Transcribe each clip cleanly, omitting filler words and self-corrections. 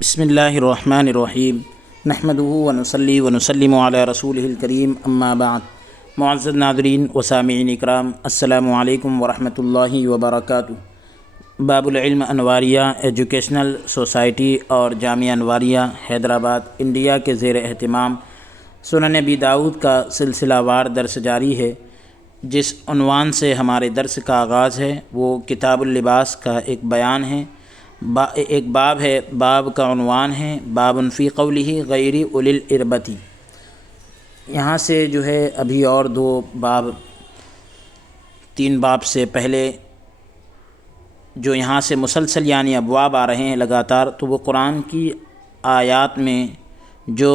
بسم اللہ الرحمن الرحیم نحمدہ ونصلی ونسلم علی رسولہ الکریم اما بعد۔ معزز ناظرین و سامعین اکرام، السلام علیکم ورحمۃ اللہ وبرکاتہ۔ باب العلم انواریہ ایجوکیشنل سوسائٹی اور جامعہ انواریہ حیدرآباد انڈیا کے زیر اہتمام سنن ابی داؤد کا سلسلہ وار درس جاری ہے۔ جس عنوان سے ہمارے درس کا آغاز ہے وہ کتاب اللباس کا ایک بیان ہے، ایک باب ہے۔ باب کا عنوان ہے باب فی قولہ غیر اولی الاربۃ۔ یہاں سے جو ہے ابھی اور تین باب سے پہلے جو یہاں سے مسلسل یعنی ابواب آ رہے ہیں لگاتار، تو وہ قرآن کی آیات میں جو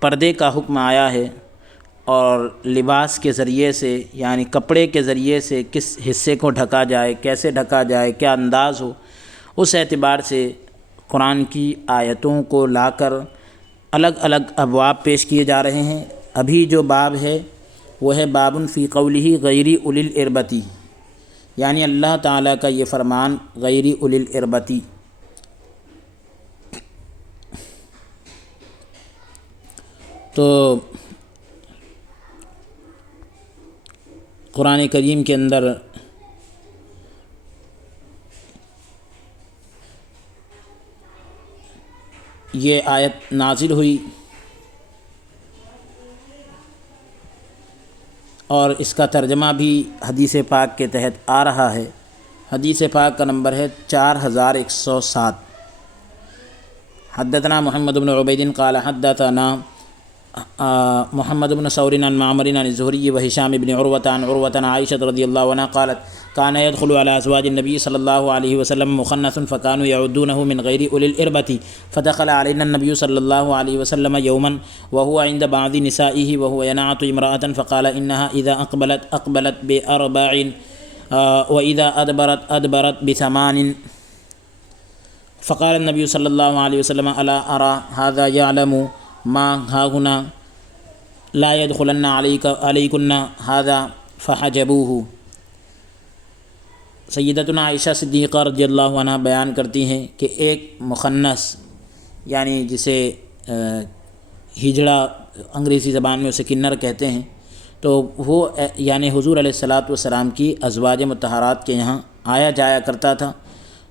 پردے کا حکم آیا ہے اور لباس کے ذریعے سے یعنی کپڑے کے ذریعے سے کس حصے کو ڈھکا جائے، کیسے ڈھکا جائے، کیا انداز ہو، اس اعتبار سے قرآن کی آیتوں کو لا کر الگ الگ ابواب پیش کیے جا رہے ہیں۔ ابھی جو باب ہے وہ ہے باب فی قولہ غیر اولی الاربۃ، یعنی اللہ تعالیٰ کا یہ فرمان غیر اولی الاربۃ۔ تو قرآن کریم کے اندر یہ آیت نازل ہوئی اور اس کا ترجمہ بھی حدیث پاک کے تحت آ رہا ہے۔ حدیث پاک کا نمبر ہے 4107۔ حدثنا محمد بن عبید قال حدثنا محمد بن ثور عن معمر عن الزهري وهشام بن عروة عن عروة عن عائشة رضي الله عنها قالت كان يدخل على أزواج النبي صلى الله عليه وسلم مخنث فكانوا يعدونه من غير أولي الإربة، فدخل علينا النبي صلى الله عليه وسلم يوما وهو عند بعض نسائه وهو ينعت امرأة فقال إنها إذا أقبلت بأربع وإذا أدبرت بثمان، فقال النبي صلى الله عليه وسلم ألا أرى هذا يعلم ما هاهنا لا يدخلن عليكن هذا فحجبوه۔ سیدتنا عائشہ صدیقہ رضی اللہ عنہ بیان کرتی ہیں کہ ایک مخنث یعنی جسے ہجڑا انگریزی زبان میں اسے کنر کہتے ہیں، تو وہ یعنی حضور علیہ الصلاۃ والسلام کی ازواج مطہرات کے یہاں آیا جایا کرتا تھا۔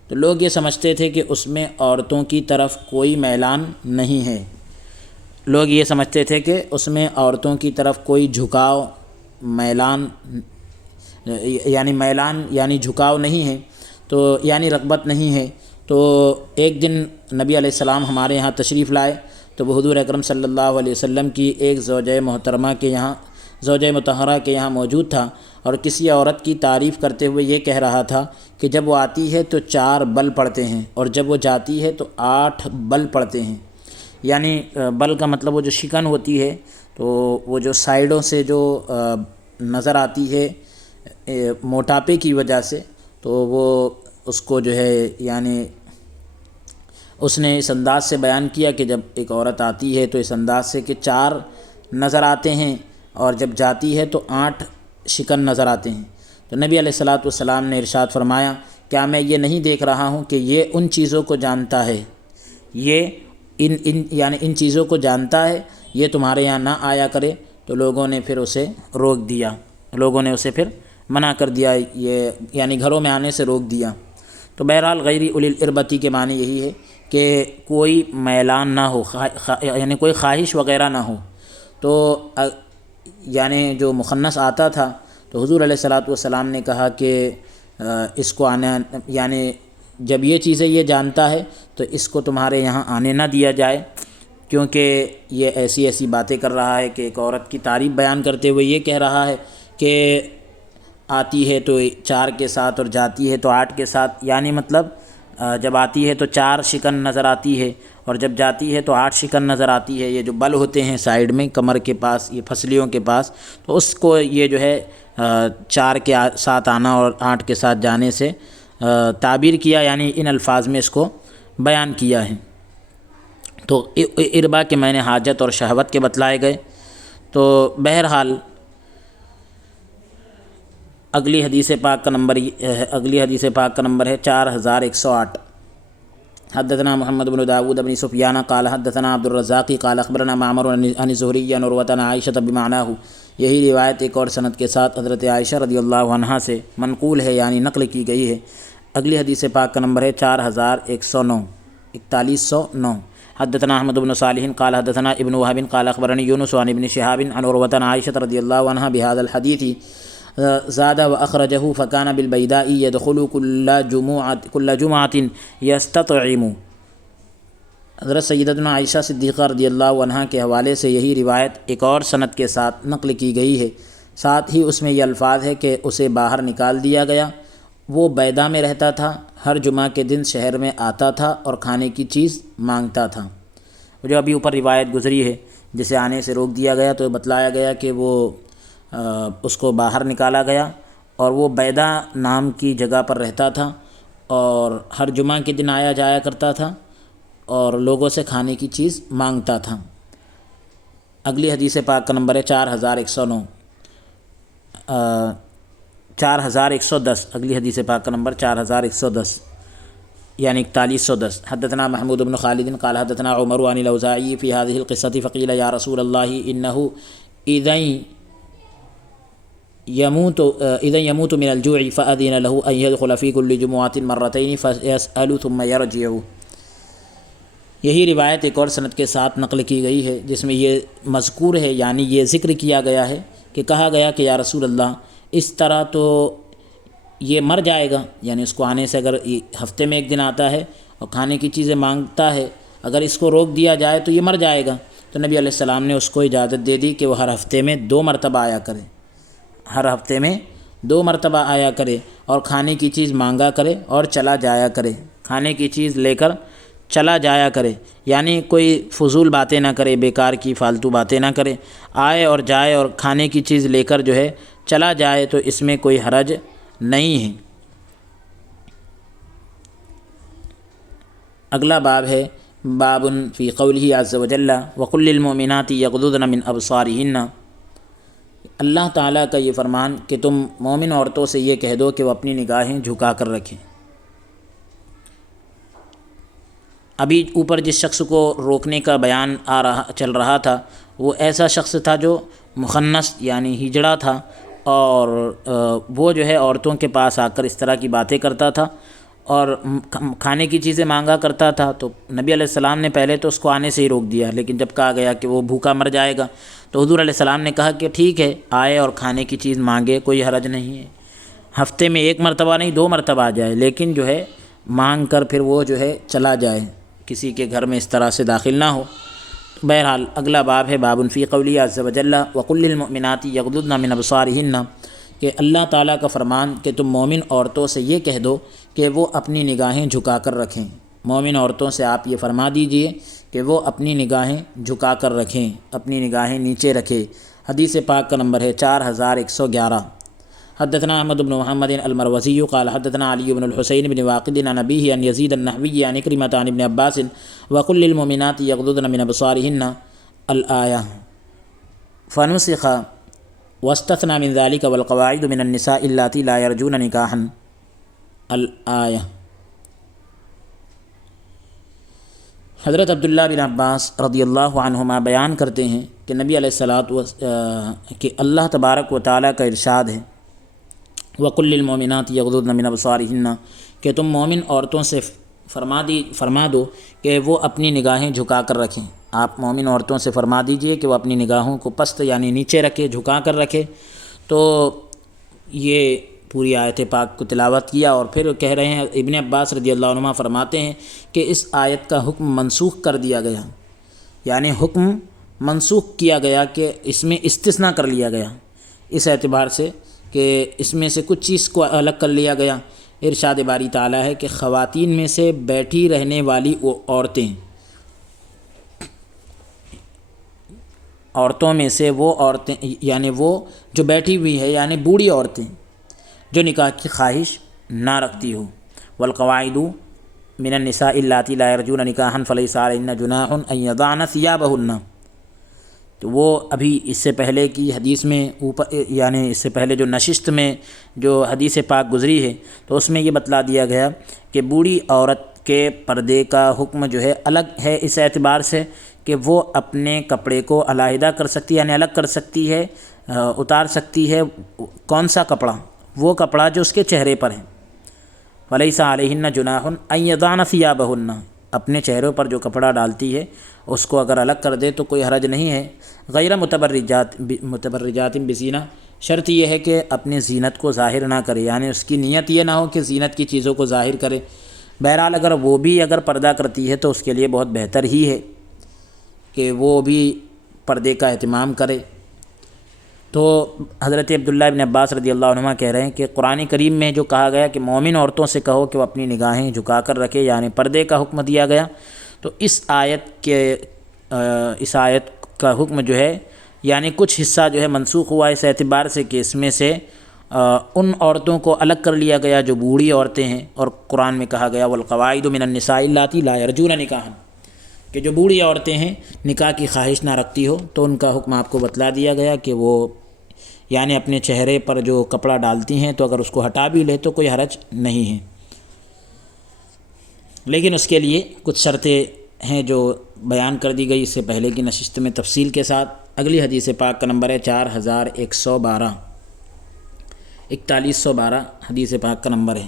تو لوگ یہ سمجھتے تھے کہ اس میں عورتوں کی طرف کوئی میلان نہیں ہے، لوگ یہ سمجھتے تھے کہ اس میں عورتوں کی طرف کوئی جھکاؤ میلان یعنی جھکاؤ نہیں ہے، تو یعنی رغبت نہیں ہے۔ تو ایک دن نبی علیہ السلام ہمارے یہاں تشریف لائے تو وہ حضور اکرم صلی اللہ علیہ وسلم کی ایک زوجہ محترمہ کے یہاں، زوجہ مطہرہ کے یہاں موجود تھا، اور کسی عورت کی تعریف کرتے ہوئے یہ کہہ رہا تھا کہ جب وہ آتی ہے تو 4 بل پڑتے ہیں اور جب وہ جاتی ہے تو 8 بل پڑتے ہیں۔ یعنی بل کا مطلب وہ جو شکن ہوتی ہے، تو وہ جو سائیڈوں سے جو نظر آتی ہے موٹاپے کی وجہ سے، تو وہ اس کو جو ہے یعنی اس نے اس انداز سے بیان کیا کہ جب ایک عورت آتی ہے تو اس انداز سے کہ 4 نظر آتے ہیں اور جب جاتی ہے تو 8 شکن نظر آتے ہیں۔ تو نبی علیہ الصلاۃ والسلام نے ارشاد فرمایا، کیا میں یہ نہیں دیکھ رہا ہوں کہ یہ ان چیزوں کو جانتا ہے، یہ یعنی ان چیزوں کو جانتا ہے، یہ تمہارے یہاں نہ آیا کرے۔ تو لوگوں نے پھر اسے روک دیا، لوگوں نے اسے پھر منع کر دیا، یہ یعنی گھروں میں آنے سے روک دیا۔ تو بہرحال غیر اولی الاربۃ کے معنی یہی ہے کہ کوئی میلان نہ ہو، یعنی کوئی خواہش وغیرہ نہ ہو۔ تو یعنی جو مخنث آتا تھا تو حضور علیہ الصلاۃ والسلام نے کہا کہ اس کو آنا یعنی جب یہ چیزیں یہ جانتا ہے تو اس کو تمہارے یہاں آنے نہ دیا جائے، کیونکہ یہ ایسی ایسی باتیں کر رہا ہے کہ ایک عورت کی تعریف بیان کرتے ہوئے یہ کہہ رہا ہے کہ آتی ہے تو 4 کے ساتھ اور جاتی ہے تو 8 کے ساتھ، یعنی مطلب جب آتی ہے تو 4 شکن نظر آتی ہے اور جب جاتی ہے تو 8 شکن نظر آتی ہے۔ یہ جو بل ہوتے ہیں سائیڈ میں کمر کے پاس، یہ پھسلیوں کے پاس، تو اس کو یہ جو ہے 4 کے ساتھ آنا اور 8 کے ساتھ جانے سے تعبیر کیا، یعنی ان الفاظ میں اس کو بیان کیا ہے۔ تو اربا کے معنی حاجت اور شہوت کے بتلائے گئے۔ تو بہرحال اگلی حدیث پاک کا نمبر ہے 4108۔ حدثنا محمد بن داود بن سفیان قال حدثنا عبد الرزاق قال اخبرنا معمر عن زہری عن عروۃ عن عائشہ بمعناه. یہی روایت ایک اور سند کے ساتھ حضرت عائشہ رضی اللہ عنہا سے منقول ہے، یعنی نقل کی گئی ہے. اگلی حدیث پاک کا نمبر ہے 4109 4109. حدثنا احمد بن صالح قال حدثنا ابن وهب قال اخبرني يونس عن ابن شهاب عن عروة عن عائشة رضي الله عنها بهذا الحديث زاد واخرجه فكان بالبيداء يدخل كل جمعة يستطعم. حضرت سیدتنا عائشہ صدیقہ رضی اللہ عنہا کے حوالے سے یہی روایت ایک اور سند کے ساتھ نقل کی گئی ہے. ساتھ ہی اس میں یہ الفاظ ہے کہ اسے باہر نکال دیا گیا. وہ بیدا میں رہتا تھا، ہر جمعہ کے دن شہر میں آتا تھا اور کھانے کی چیز مانگتا تھا. جو ابھی اوپر روایت گزری ہے جسے آنے سے روک دیا گیا، تو بتلایا گیا کہ وہ اس کو باہر نکالا گیا اور وہ بیدا نام کی جگہ پر رہتا تھا اور ہر جمعہ کے دن آیا جایا کرتا تھا اور لوگوں سے کھانے کی چیز مانگتا تھا. اگلی حدیث پاک کا نمبر ہے 4109 4110. اگلی حدیث پاک کا نمبر 4110 یعنی 4110. حدثنا محمود بن خالد قال حدثنا عمر عن الاوزاعی في هذه القصة فقيل يا رسول الله انه اذا يموت من الجوع فأذن له ان يدخل في كل جمعة مرتين فيسأل ثم يرجع. یہی روایت ایک اور سند کے ساتھ نقل کی گئی ہے جس میں یہ مذکور ہے، یعنی یہ ذکر کیا گیا ہے کہ کہا گیا کہ یا رسول اللہ اس طرح تو یہ مر جائے گا، یعنی اس کو آنے سے اگر ہفتے میں ایک دن آتا ہے اور کھانے کی چیزیں مانگتا ہے، اگر اس کو روک دیا جائے تو یہ مر جائے گا. تو نبی علیہ السلام نے اس کو اجازت دے دی کہ وہ ہر ہفتے میں 2 مرتبہ آیا کرے، ہر ہفتے میں 2 مرتبہ آیا کرے اور کھانے کی چیز مانگا کرے اور چلا جایا کرے، کھانے کی چیز لے کر چلا جایا کرے. یعنی کوئی فضول باتیں نہ کرے، بیکار کی فالتو باتیں نہ کرے، آئے اور جائے اور کھانے کی چیز لے کر جو ہے چلا جائے تو اس میں کوئی حرج نہیں ہے. اگلا باب ہے باب فی قولہ عز وجل وقل للمؤمنات یغضضن من ابصارہن. اللہ تعالیٰ کا یہ فرمان کہ تم مومن عورتوں سے یہ کہہ دو کہ وہ اپنی نگاہیں جھکا کر رکھیں. ابھی اوپر جس شخص کو روکنے کا بیان چل رہا تھا وہ ایسا شخص تھا جو مخنث یعنی ہجڑا تھا اور وہ جو ہے عورتوں کے پاس آ کر اس طرح کی باتیں کرتا تھا اور کھانے کی چیزیں مانگا کرتا تھا. تو نبی علیہ السلام نے پہلے تو اس کو آنے سے ہی روک دیا، لیکن جب کہا گیا کہ وہ بھوکا مر جائے گا تو حضور علیہ السلام نے کہا کہ ٹھیک ہے آئے اور کھانے کی چیز مانگے، کوئی حرج نہیں ہے. ہفتے میں 1 مرتبہ نہیں 2 مرتبہ آ جائے، لیکن جو ہے مانگ کر پھر وہ جو ہے چلا جائے، کسی کے گھر میں اس طرح سے داخل نہ ہو. بہرحال اگلا باب ہے باب فی قولی عز وجل وقل للمؤمنات یغضضن من ابصارہن، کہ اللہ تعالیٰ کا فرمان کہ تم مومن عورتوں سے یہ کہہ دو کہ وہ اپنی نگاہیں جھکا کر رکھیں. مومن عورتوں سے آپ یہ فرما دیجئے کہ وہ اپنی نگاہیں جھکا کر رکھیں، اپنی نگاہیں نیچے رکھیں. حدیث پاک کا نمبر ہے 4111. حدثنا احمد بن محمد المروزی قال حدثنا علی بن الحسین بن واقد عن ابیہ عن یزید النحوی عن اکرمۃ عن ابن عباس وقل للمؤمنات یغضضن من ابصارہن الآیہ فنسخ واستثنى من ذلك والقواعد من النساء اللاتي لا يرجون نکاحا الآیہ. حضرت عبداللہ بن عباس رضی اللہ عنہما بیان کرتے ہیں کہ نبی علیہ الصلوۃ کہ اللہ تبارک و تعالیٰ کا ارشاد ہے وقل للمؤمنات یغضضن من ابصارہن، کہ تم مومن عورتوں سے فرما دو کہ وہ اپنی نگاہیں جھکا کر رکھیں. آپ مومن عورتوں سے فرما دیجئے کہ وہ اپنی نگاہوں کو پست یعنی نیچے رکھے، جھکا کر رکھے. تو یہ پوری آیت پاک کو تلاوت کیا اور پھر کہہ رہے ہیں ابن عباس رضی اللہ عنہ فرماتے ہیں کہ اس آیت کا حکم منسوخ کر دیا گیا، یعنی حکم منسوخ کیا گیا کہ اس میں استثناء کر لیا گیا، اس اعتبار سے کہ اس میں سے کچھ چیز کو الگ کر لیا گیا. ارشاد باری تعالیٰ ہے کہ خواتین میں سے بیٹھی رہنے والی وہ عورتوں میں سے وہ عورتیں یعنی وہ جو بیٹھی ہوئی ہے یعنی بوڑھی عورتیں جو نکاح کی خواہش نہ رکھتی ہو. والقواعد من النساء اللاتي لا يرجون نکاحا فليس عليهن جناح ان يضعن ثيابهن. تو وہ ابھی اس سے پہلے کی حدیث میں اوپر یعنی اس سے پہلے جو نشست میں جو حدیث پاک گزری ہے تو اس میں یہ بتلا دیا گیا کہ بوڑھی عورت کے پردے کا حکم جو ہے الگ ہے اس اعتبار سے کہ وہ اپنے کپڑے کو علیحدہ کر سکتی ہے، یعنی الگ کر سکتی ہے، اتار سکتی ہے۔ کون سا کپڑا؟ وہ کپڑا جو اس کے چہرے پر ہے۔ وَلَيْسَ عَلَيْهِنَّ جُنَاحٌ أَن يَضَعْنَ ثِيَابَهُنَّ، اپنے چہروں پر جو کپڑا ڈالتی ہے اس کو اگر الگ کر دے تو کوئی حرج نہیں ہے۔ غیر متبرجات بزینہ، شرط یہ ہے کہ اپنی زینت کو ظاہر نہ کرے، یعنی اس کی نیت یہ نہ ہو کہ زینت کی چیزوں کو ظاہر کرے۔ بہرحال اگر وہ بھی اگر پردہ کرتی ہے تو اس کے لیے بہت بہتر ہی ہے کہ وہ بھی پردے کا اہتمام کرے۔ تو حضرت عبداللہ ابن عباس رضی اللہ عنہما کہہ رہے ہیں کہ قرآن کریم میں جو کہا گیا کہ مومن عورتوں سے کہو کہ وہ اپنی نگاہیں جھکا کر رکھے، یعنی پردے کا حکم دیا گیا، تو اس آیت کا حکم جو ہے یعنی کچھ حصہ جو ہے منسوخ ہوا اس اعتبار سے کہ اس میں سے ان عورتوں کو الگ کر لیا گیا جو بوڑھی عورتیں ہیں، اور قرآن میں کہا گیا والقواعد من النساء اللاتی لا یرجون نکاحا، کہ جو بوڑھی عورتیں ہیں نکاح کی خواہش نہ رکھتی ہو، تو ان کا حکم آپ کو بتلا دیا گیا کہ وہ یعنی اپنے چہرے پر جو کپڑا ڈالتی ہیں تو اگر اس کو ہٹا بھی لے تو کوئی حرج نہیں ہے، لیکن اس کے لیے کچھ شرطیں ہیں جو بیان کر دی گئی اس سے پہلے کی نشست میں تفصیل کے ساتھ۔ اگلی حدیث پاک کا نمبر ہے 4112، 4112 حدیث پاک کا نمبر ہے۔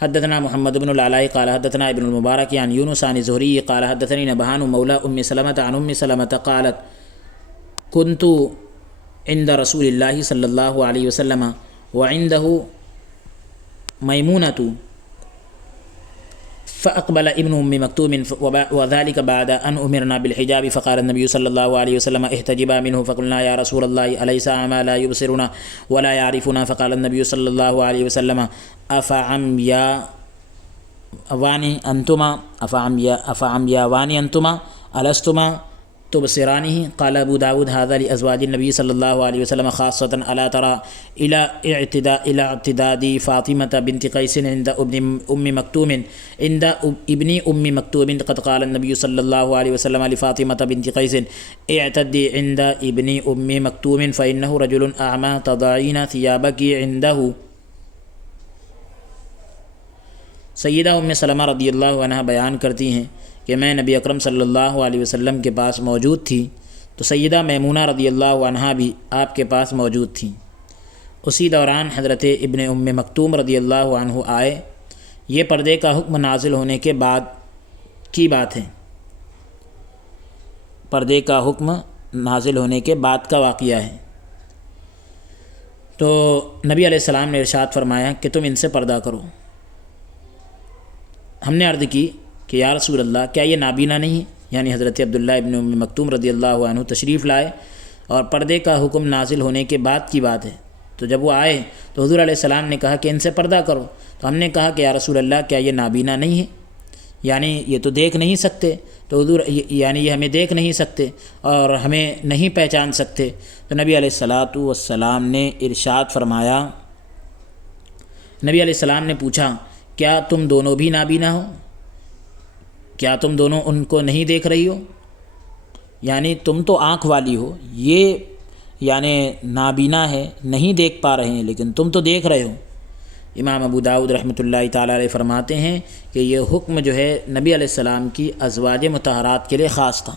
حدثنا محمد بن العلاء قال حدثنا ابن المبارک عن یونس عن الزہری قال حدثني نبہان مولى ام سلمة عن ام سلمة قالت كنت عند رسول اللہ صلی اللہ علیہ وسلم وعنده میمونة فأقبل ابن ام مکتوم وذلك بعد ان امرنا بالحجاب فقال النبي صلى الله عليه وسلم احتجبا منه فقلنا يا رسول الله أليس أعمى لا يبصرنا ولا يعرفنا فقال النبي صلى الله عليه وسلم أفعمياوان أنتما ألستما تبصرانه؟ قال أبو داود هذا لأزواج النبي صلى الله عليه وسلم خاصة ألا ترى إلى اعتداد فاطمة بنت قيس عند ابن مكتوم عند ابن مكتوم قد قال النبي صلى الله عليه وسلم لفاطمة بنت قيس اعتدي عند ابن مكتوم فإنه رجل أعمى تضعين ثيابك عنده۔ سیدہ ام سلمہ رضی اللہ عنہ بیان کرتی ہیں کہ میں نبی اکرم صلی اللہ علیہ وسلم کے پاس موجود تھی تو سیدہ میمونہ رضی اللہ عنہا بھی آپ کے پاس موجود تھیں۔ اسی دوران حضرت ابن ام مکتوم رضی اللہ عنہ آئے۔ یہ پردے کا حکم نازل ہونے کے بعد کی بات ہے، پردے کا حکم نازل ہونے کے بعد کا واقعہ ہے۔ تو نبی علیہ السلام نے ارشاد فرمایا کہ تم ان سے پردہ کرو۔ ہم نے عرض کی کہ یا رسول اللہ کیا یہ نابینا نہیں ہے؟ یعنی حضرت عبداللہ ابن ام مکتوم رضی اللہ عنہ تشریف لائے اور پردے کا حکم نازل ہونے کے بعد کی بات ہے۔ تو جب وہ آئے تو حضور علیہ السلام نے کہا کہ ان سے پردہ کرو، تو ہم نے کہا کہ یا رسول اللہ کیا یہ نابینا نہیں ہے؟ یعنی یہ تو دیکھ نہیں سکتے، تو حضور یعنی یہ ہمیں دیکھ نہیں سکتے اور ہمیں نہیں پہچان سکتے۔ تو نبی علیہ السلام نے ارشاد فرمایا، نبی علیہ السلام نے پوچھا کیا تم دونوں بھی نابینا ہو؟ کیا تم دونوں ان کو نہیں دیکھ رہی ہو؟ یعنی تم تو آنکھ والی ہو، یہ یعنی نابینا ہے، نہیں دیکھ پا رہے ہیں، لیکن تم تو دیکھ رہے ہو۔ امام ابو داؤد رحمۃ اللہ تعالیٰ علیہ فرماتے ہیں کہ یہ حکم جو ہے نبی علیہ السلام کی ازواج مطہرات کے لیے خاص تھا۔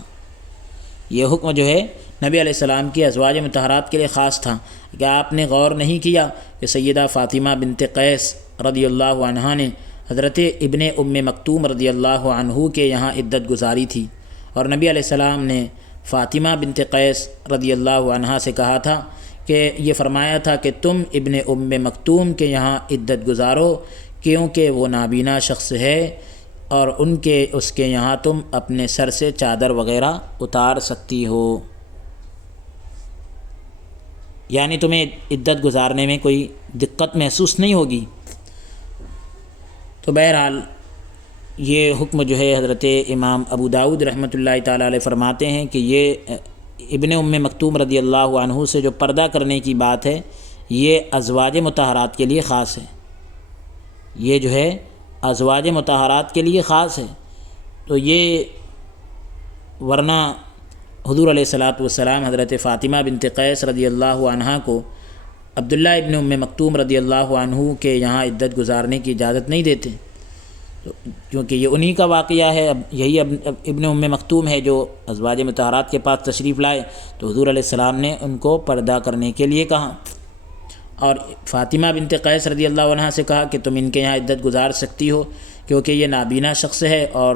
یہ حکم جو ہے نبی علیہ السلام کی ازواج مطہرات کے لیے خاص تھا۔ کیا آپ نے غور نہیں کیا کہ سیدہ فاطمہ بنت قیس رضی اللہ عنہا نے حضرت ابن ام مکتوم رضی اللہ عنہ کے یہاں عدت گزاری تھی، اور نبی علیہ السلام نے فاطمہ بنت قیس رضی اللہ عنہا سے کہا تھا کہ یہ فرمایا تھا کہ تم ابن ام مکتوم کے یہاں عدت گزارو کیونکہ وہ نابینا شخص ہے، اور اس کے یہاں تم اپنے سر سے چادر وغیرہ اتار سکتی ہو، یعنی تمہیں عدت گزارنے میں کوئی دقت محسوس نہیں ہوگی۔ تو بہرحال یہ حکم جو ہے حضرت امام ابو داؤد رحمۃ اللہ تعالیٰ علیہ فرماتے ہیں کہ یہ ابن ام مکتوم رضی اللہ عنہ سے جو پردہ کرنے کی بات ہے یہ ازواج مطہرات کے لیے خاص ہے، یہ جو ہے ازواج مطہرات کے لیے خاص ہے۔ تو یہ ورنہ حضور علیہ والسلام حضرت فاطمہ بنت قیس رضی اللہ عنہا کو عبداللہ ابن ام مکتوم رضی اللہ عنہ کے یہاں عدت گزارنے کی اجازت نہیں دیتے، تو کیونکہ یہ انہی کا واقعہ ہے، اب یہی ابن ام مکتوم ہے جو ازواج مطہرات کے پاس تشریف لائے، تو حضور علیہ السلام نے ان کو پردہ کرنے کے لیے کہا، اور فاطمہ بنت قیس رضی اللہ عنہ سے کہا کہ تم ان کے یہاں عدت گزار سکتی ہو کیونکہ یہ نابینا شخص ہے، اور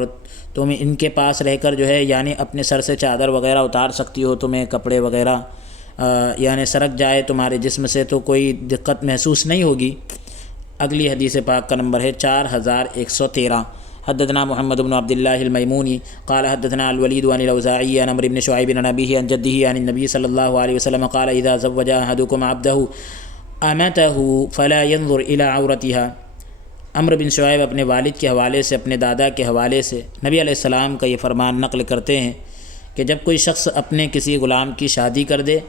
تم ان کے پاس رہ کر جو ہے یعنی اپنے سر سے چادر وغیرہ اتار سکتی ہو، تمہیں کپڑے وغیرہ یعنی سرک جائے تمہارے جسم سے تو کوئی دقت محسوس نہیں ہوگی۔ اگلی حدیث پاک کا نمبر ہے 4113۔ حدثنا محمد بن عبد الله الميموني قال حدثنا الوليد عن الاوزاعي عن عمرو بن شعيب عن ابيه عن جده عن النبي صلى الله عليه وسلم قال اذا زوج احدكم عبده امته فلا ينظر الى عورتها۔ عمرو بن شعیب اپنے والد کے حوالے سے، اپنے دادا کے حوالے سے نبی علیہ السلام کا یہ فرمان نقل کرتے ہیں کہ جب کوئی شخص اپنے کسی غلام کی شادی کر دے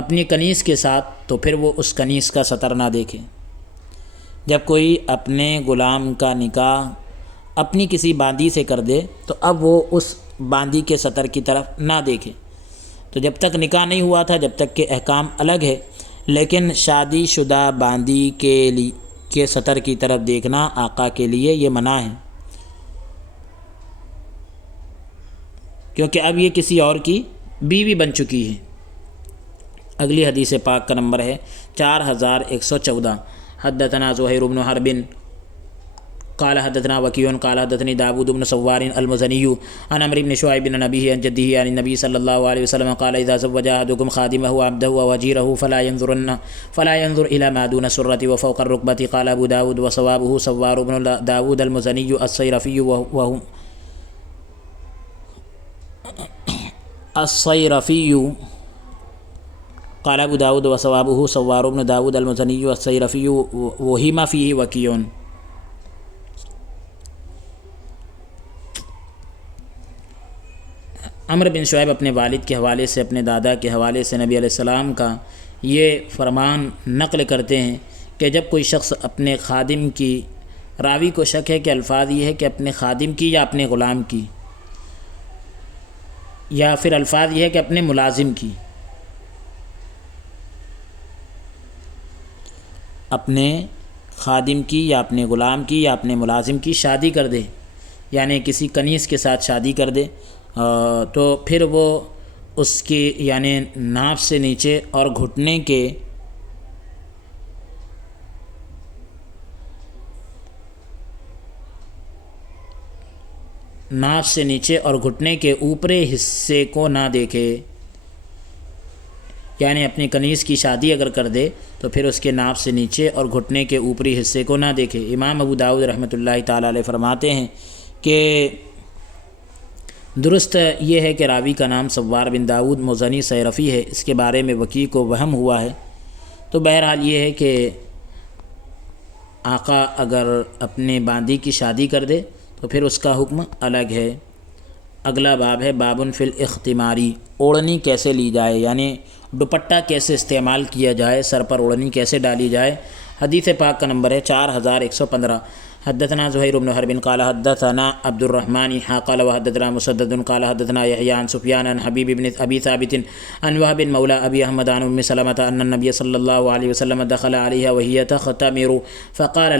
اپنی کنیز کے ساتھ تو پھر وہ اس کنیز کا سطر نہ دیکھے۔ جب کوئی اپنے غلام کا نکاح اپنی کسی باندی سے کر دے تو اب وہ اس باندی کے سطر کی طرف نہ دیکھے۔ تو جب تک نکاح نہیں ہوا تھا، جب تک کہ احکام الگ ہے، لیکن شادی شدہ باندی کے سطر کی طرف دیکھنا آقا کے لیے یہ منع ہے، کیونکہ اب یہ کسی اور کی بیوی بن چکی ہے۔ اگلی حدیث پاک کا نمبر ہے 4114۔ حدثنا زہیر بن حرب قال حدثنا وکیع قال حدثني داود بن سوار المزني عن عمرو بن شعيب عن أبيه عن جده عن النبي صلى الله عليه وسلم قال إذا زوج أحدكم خادمه عبده ووجيره فلا ينظر إلى ما دون السرة وفوق الركبة قال أبو داود وصوابه سوار بن داود المزني الصيرفي قال ابو داود وصوابه سوار بن داود المزني الصيرفي وهم فيه وكيع۔ عمرو بن شعیب اپنے والد کے حوالے سے، اپنے دادا کے حوالے سے نبی علیہ السلام کا یہ فرمان نقل کرتے ہیں کہ جب کوئی شخص اپنے خادم کی، راوی کو شک ہے کہ الفاظ یہ ہے کہ اپنے خادم کی یا اپنے غلام کی، یا پھر الفاظ یہ ہے کہ اپنے ملازم کی، اپنے خادم کی یا اپنے غلام کی یا اپنے ملازم کی شادی کر دے، یعنی کسی کنیز کے ساتھ شادی کر دے، تو پھر وہ اس کی یعنی ناف سے نیچے اور گھٹنے کے ناف سے نیچے اور گھٹنے کے اوپری حصے کو نہ دیکھے، یعنی اپنی کنیز کی شادی اگر کر دے تو پھر اس کے ناف سے نیچے اور گھٹنے کے اوپری حصے کو نہ دیکھے۔ امام ابو داؤد رحمۃ اللہ تعالیٰ علیہ فرماتے ہیں کہ درست یہ ہے کہ راوی کا نام سوار بن داود مزنی صیرفی ہے، اس کے بارے میں وکیع کو وہم ہوا ہے۔ تو بہرحال یہ ہے کہ آقا اگر اپنے باندی کی شادی کر دے تو پھر اس کا حکم الگ ہے۔ اگلا باب ہے بابن فی الاختماری، اوڑھنی کیسے لی جائے، یعنی دوپٹہ کیسے استعمال کیا جائے، سر پر اوڑھنی کیسے ڈالی جائے۔ حدیث پاک کا نمبر ہے 4115۔ حدثنا زہیر بن حرب قال حدثنا عبد الرحمن قال وحدثنا مسدد قال حدثنا يحيى عن سفيان عن حبيب بن ابي ثابت عن وهب مولى ابي احمد عن ام سلمة ان النبي صلى الله عليه وسلم دخل عليها وهي تختمر فقال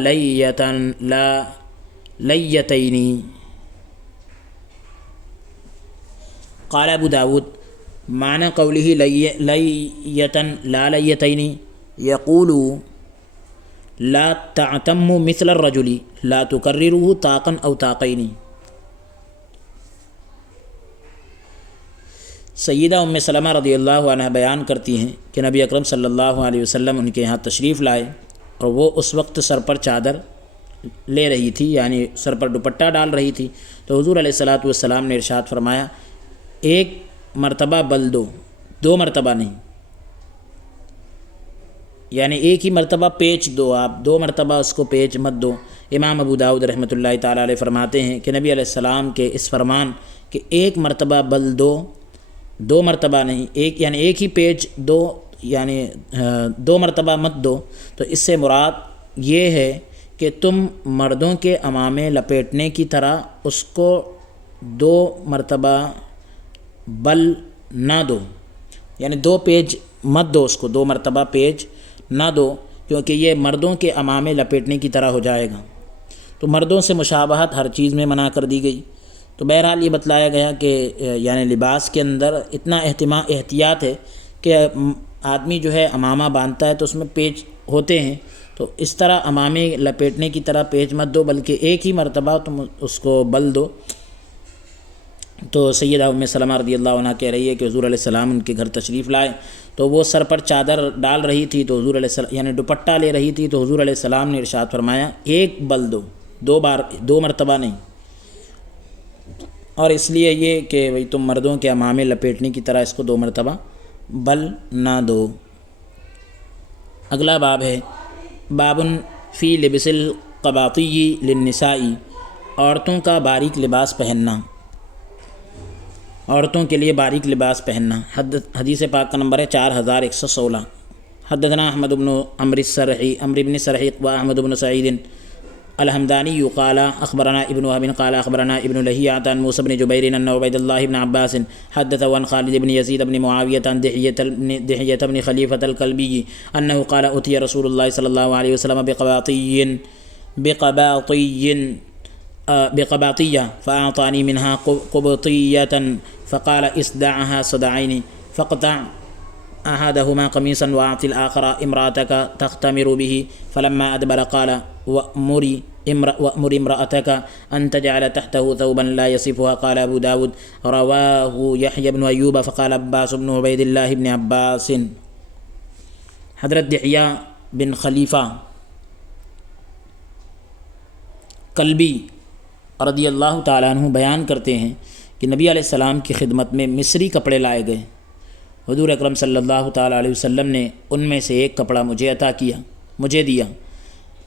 ليتين۔ قال ابو داود معنى قوله ليتا لا ليتين يقول لا تعتم مثل الرجل لا تكرره طاقا او طاقين۔ سیدہ ام سلمہ رضی اللہ عنہ بیان کرتی ہیں کہ نبی اکرم صلی اللہ علیہ وسلم ان کے یہاں تشریف لائے اور وہ اس وقت سر پر چادر لے رہی تھی، یعنی سر پر دوپٹہ ڈال رہی تھی، تو حضور علیہ الصلاۃ والسلام نے ارشاد فرمایا ایک مرتبہ بل دو، دو مرتبہ نہیں، یعنی ایک ہی مرتبہ پیچ دو، آپ دو مرتبہ اس کو پیچ مت دو۔ امام ابو داؤد رحمۃ اللہ تعالیٰ علیہ فرماتے ہیں کہ نبی علیہ السلام کے اس فرمان کہ ایک مرتبہ بل دو، دو مرتبہ نہیں، ایک یعنی ایک ہی پیچ دو، یعنی دو مرتبہ مت دو، تو اس سے مراد یہ ہے کہ تم مردوں کے عمامے لپیٹنے کی طرح اس کو دو مرتبہ بل نہ دو، یعنی دو پیج مت دو، اس کو دو مرتبہ پیج نہ دو، کیونکہ یہ مردوں کے عمامے لپیٹنے کی طرح ہو جائے گا۔ تو مردوں سے مشابہت ہر چیز میں منع کر دی گئی۔ تو بہرحال یہ بتلایا گیا کہ یعنی لباس کے اندر اتنا احتیاط ہے کہ آدمی جو ہے امامہ باندھتا ہے تو اس میں پیچ ہوتے ہیں، تو اس طرح امامے لپیٹنے کی طرح پیچ مت دو، بلکہ ایک ہی مرتبہ تم اس کو بل دو۔ تو سیدہ ام سلمہ رضی اللہ عنہ کہہ رہی ہے کہ حضور علیہ السلام ان کے گھر تشریف لائے تو وہ سر پر چادر ڈال رہی تھی، تو حضور علیہ السلام یعنی دوپٹہ لے رہی تھی، تو حضور علیہ السلام نے ارشاد فرمایا ایک بل دو، دو مرتبہ نہیں۔ اور اس لیے یہ کہ بھئی تم مردوں کے امامے لپیٹنے کی طرح اس کو 2 مرتبہ بل نہ دو۔ اگلا باب ہے باب فی لبس القباطی للنساء، عورتوں کا باریک لباس پہننا، عورتوں کے لیے باریک لباس پہننا۔ حدیث پاک کا نمبر ہے 4116۔ حدثنا احمد بن عمرو بن سرحی و احمد بن سعید الحمدانی قال اخبرنا ابن وهب قال اخبرنا ابن لهيعة عن موسى بن جبير ان عبيد الله بن عباس حدثه عن خالد بن يزيد بن معاوية عن دحية بن خليفة الكلبي انه قال اتي رسول الله صلى الله عليه وسلم بقباطية فأعطاني منها قبطية فقال اصدعها صدعين فاقطع أحدهما قميصا وأعطي الآخر امرأتك تختمر به فلما أدبر قال وأمر امرأتك أن تجعل تحته ثوبا لا يصفها قال أبو داود رواه يحيى بن أيوب فقال عباس بن عبيد الله بن عباس۔ حضرت دحیہ بن خلیفہ کلبی رضی اللہ تعالیٰ عنہ بیان کرتے ہیں کہ نبی علیہ السلام کی خدمت میں مصری کپڑے لائے گئے۔ حضور اکرم صلی اللہ تعالیٰ علیہ وسلم نے ان میں سے ایک کپڑا مجھے دیا۔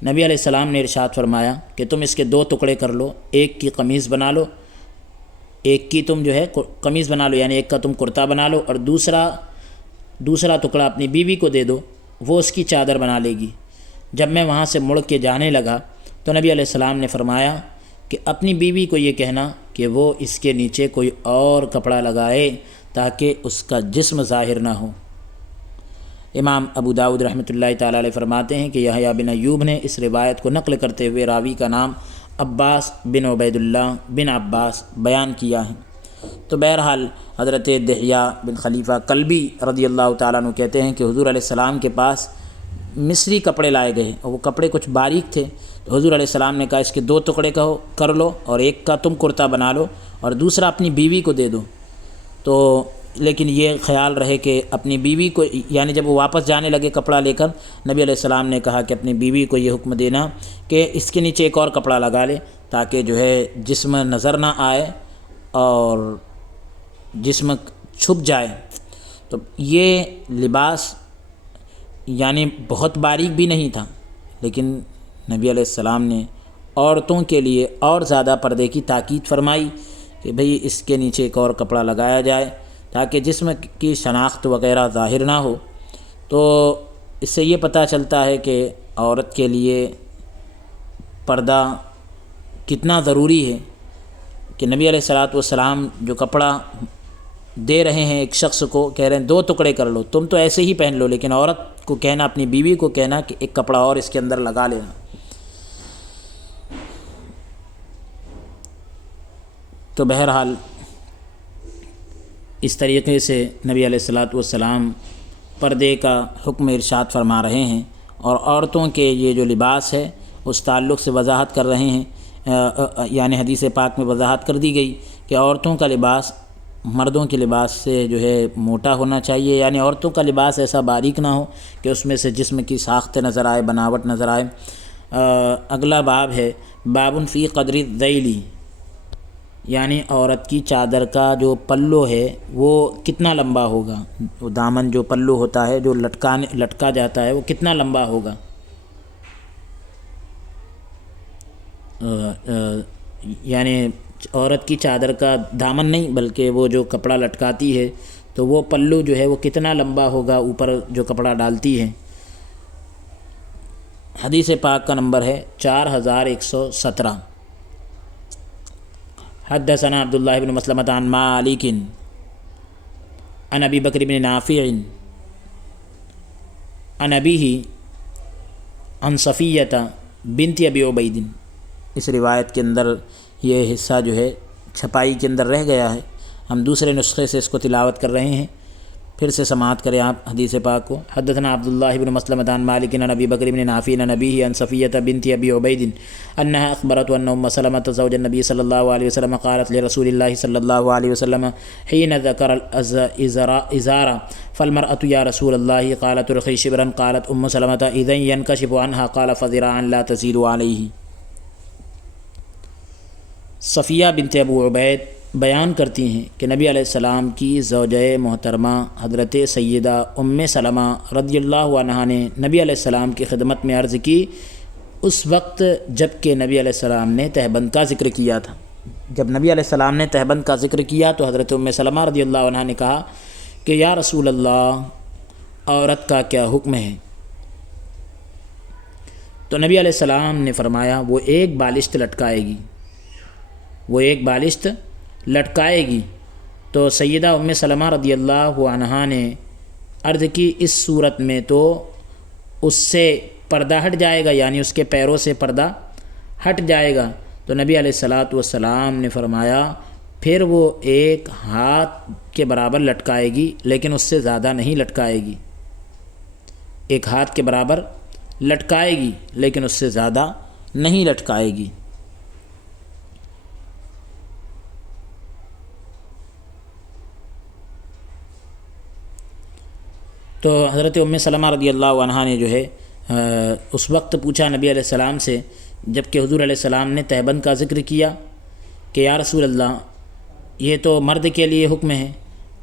نبی علیہ السلام نے ارشاد فرمایا کہ تم اس کے 2 ٹکڑے کر لو، ایک کی قمیص بنا لو، ایک کی تم جو ہے قمیص بنا لو، یعنی ایک کا تم کرتا بنا لو، اور دوسرا ٹکڑا اپنی بیوی کو دے دو، وہ اس کی چادر بنا لے گی۔ جب میں وہاں سے مڑ کے جانے لگا تو نبی علیہ السلام نے فرمایا کہ اپنی بیوی کو یہ کہنا کہ وہ اس کے نیچے کوئی اور کپڑا لگائے تاکہ اس کا جسم ظاہر نہ ہو۔ امام ابو داؤد رحمۃ اللہ تعالیٰ علیہ فرماتے ہیں کہ یحییٰ بن ایوب نے اس روایت کو نقل کرتے ہوئے راوی کا نام عباس بن عبید اللہ بن عباس بیان کیا ہے۔ تو بہرحال حضرت دحیہ بن خلیفہ کلبی رضی اللہ تعالیٰ عنہ کہتے ہیں کہ حضور علیہ السلام کے پاس مصری کپڑے لائے گئے اور وہ کپڑے کچھ باریک تھے، تو حضور علیہ السلام نے کہا اس کے 2 ٹکڑے کر لو اور ایک کا تم کرتا بنا لو اور دوسرا اپنی بیوی کو دے دو۔ تو لیکن یہ خیال رہے کہ اپنی بیوی کو، یعنی جب وہ واپس جانے لگے کپڑا لے کر، نبی علیہ السلام نے کہا کہ اپنی بیوی کو یہ حکم دینا کہ اس کے نیچے ایک اور کپڑا لگا لے تاکہ جو ہے جسم نظر نہ آئے اور جسم چھپ جائے۔ تو یہ لباس یعنی بہت باریک بھی نہیں تھا، لیکن نبی علیہ السلام نے عورتوں کے لیے اور زیادہ پردے کی تاکید فرمائی کہ بھئی اس کے نیچے ایک اور کپڑا لگایا جائے تاکہ جسم کی شناخت وغیرہ ظاہر نہ ہو۔ تو اس سے یہ پتہ چلتا ہے کہ عورت کے لیے پردہ کتنا ضروری ہے کہ نبی علیہ الصلوۃ والسلام جو کپڑا دے رہے ہیں ایک شخص کو، کہہ رہے ہیں 2 ٹکڑے کر لو، تم تو ایسے ہی پہن لو، لیکن عورت کو کہنا، اپنی بیوی کو کہنا کہ ایک کپڑا اور اس کے اندر لگا لینا۔ تو بہرحال اس طریقے سے نبی علیہ الصلوۃ والسلام پردے کا حکم ارشاد فرما رہے ہیں، اور عورتوں کے یہ جو لباس ہے اس تعلق سے وضاحت کر رہے ہیں، یعنی حدیث پاک میں وضاحت کر دی گئی کہ عورتوں کا لباس مردوں کے لباس سے جو ہے موٹا ہونا چاہیے، یعنی عورتوں کا لباس ایسا باریک نہ ہو کہ اس میں سے جسم کی ساخت نظر آئے، بناوٹ نظر آئے۔ اگلا باب ہے باب فی قدر الذیل، یعنی عورت کی چادر کا جو پلو ہے وہ کتنا لمبا ہوگا، وہ دامن جو پلو ہوتا ہے جو لٹکا جاتا ہے وہ کتنا لمبا ہوگا۔ یعنی عورت کی چادر کا دامن نہیں بلکہ وہ جو کپڑا لٹکاتی ہے تو وہ پلو جو ہے وہ کتنا لمبا ہوگا اوپر جو کپڑا ڈالتی ہے۔ حدیث پاک کا نمبر ہے 4117۔ حدثنا عبداللہ بن مسلمۃ عن مالک عن ابی بکر بن نافع عن ابیہ عن صفیہ بنت ابی عبید اس روایت کے اندر یہ حصہ جو ہے چھپائی کے اندر رہ گیا ہے، ہم دوسرے نسخے سے اس کو تلاوت کر رہے ہیں۔ پھر سے سماعت کریں آپ حدیث پاک کو۔ حدثنا عبداللہ بن مسلمۃ عن مالک عن ابی بکر بن نافع عن ابیہ عن صفیۃ بنت ابی عبید انها اخبرته ان ام سلمۃ زوج النبی صلی اللہ علیہ وسلم قالت لرسول اللہ صلی اللہ علیہ وسلم حين ذكر الازار فالمرأة یا رسول اللہ قالت ارخی شبرا قالت ام سلمۃ اذا ينكشف عنها قال فذراعا لا تزيد علیہ۔ صفیہ بنت ابو عبید بیان کرتی ہیں کہ نبی علیہ السلام کی زوجہ محترمہ حضرت سیدہ ام سلمہ رضی اللہ عنہا نے نبی علیہ السلام کی خدمت میں عرض کی اس وقت جب کہ نبی علیہ السلام نے تہبند کا ذکر کیا تھا۔ جب نبی علیہ السلام نے تہبند کا ذکر کیا تو حضرت ام سلمہ رضی اللہ عنہا نے کہا کہ یا رسول اللہ عورت کا کیا حکم ہے؟ تو نبی علیہ السلام نے فرمایا وہ ایک بالشت لٹکائے گی، وہ ایک بالشت لٹکائے گی۔ تو سیدہ ام سلمہ رضی اللہ عنہا نے عرض کی اس صورت میں تو اس سے پردہ ہٹ جائے گا، یعنی اس کے پیروں سے پردہ ہٹ جائے گا۔ تو نبی علیہ الصلاۃ والسلام نے فرمایا پھر وہ ایک ہاتھ کے برابر لٹکائے گی لیکن اس سے زیادہ نہیں لٹکائے گی، ایک ہاتھ کے برابر لٹکائے گی لیکن اس سے زیادہ نہیں لٹکائے گی۔ تو حضرت ام سلمہ رضی اللہ عنہا نے جو ہے اس وقت پوچھا نبی علیہ السلام سے جب کہ حضور علیہ السلام نے تہبند کا ذکر کیا کہ یا رسول اللہ یہ تو مرد کے لیے حکم ہے،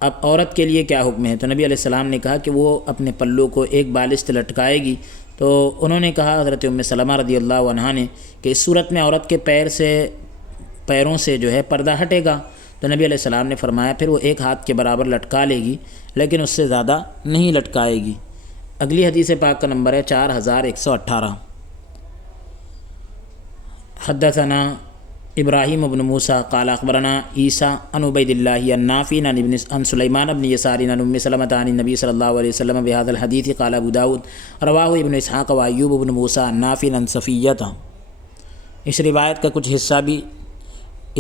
اب عورت کے لیے کیا حکم ہے؟ تو نبی علیہ السلام نے کہا کہ وہ اپنے پلو کو ایک بالشت لٹکائے گی۔ تو انہوں نے کہا حضرت ام سلمہ رضی اللہ عنہا نے کہ اس صورت میں عورت کے پیروں سے جو ہے پردہ ہٹے گا۔ تو نبی علیہ السلام نے فرمایا پھر وہ ایک ہاتھ کے برابر لٹکا لے گی لیکن اس سے زیادہ نہیں لٹکائے گی۔ اگلی حدیث پاک کا نمبر ہے 4118۔ حدثنا ابراہیم بن موسیٰ قال اخبرنا عیسیٰ عن عبید اللہ عن نافع عن سلیمان بن یسار عن ام سلمۃ عن النبی صلی اللہ علیہ وسلم بهذا الحدیث قال ابو داود رواہ ابن اسحاق و ایوب بن موسیٰ عن نافع عن صفیۃ۔ اس روایت کا کچھ حصہ بھی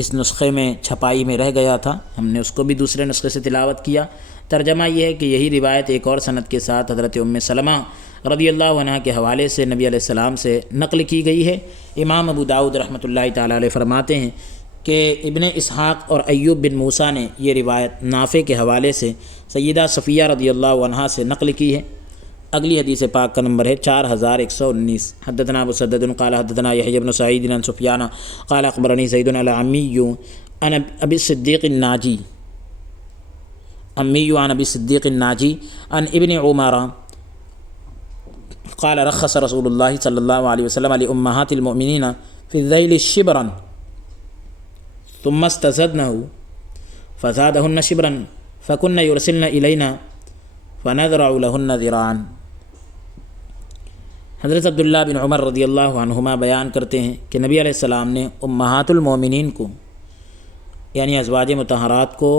اس نسخے میں چھپائی میں رہ گیا تھا، ہم نے اس کو بھی دوسرے نسخے سے تلاوت کیا۔ ترجمہ یہ ہے کہ یہی روایت ایک اور سند کے ساتھ حضرت ام سلمہ رضی اللہ عنہ کے حوالے سے نبی علیہ السلام سے نقل کی گئی ہے۔ امام ابو داؤد رحمۃ اللہ تعالیٰ علیہ فرماتے ہیں کہ ابن اسحاق اور ایوب بن موسیٰ نے یہ روایت نافع کے حوالے سے سیدہ صفیہ رضی اللہ عنہا سے نقل کی ہے۔ اگلی حدیث پاک کا نمبر ہے 4119۔ حدثنا ابو مسدد قال حدثنا یحییٰ بن سعید عن سفیان قال اخبرنی زید العمی عن ابی الصدیق الناجی عن ابی الصدیق الناجی عن ابن عمر قال رخص رسول اللہ صلی اللہ علیہ وسلم لأمہات المؤمنین فی الذیل شبرا ثم استزدنہ فزادہن شبرا فکن یرسلن الینا فنذرع لہن ذراعا۔ حضرت عبداللہ بن عمر رضی اللہ عنہما بیان کرتے ہیں کہ نبی علیہ السلام نے امہات المومنین کو یعنی ازواج مطہرات کو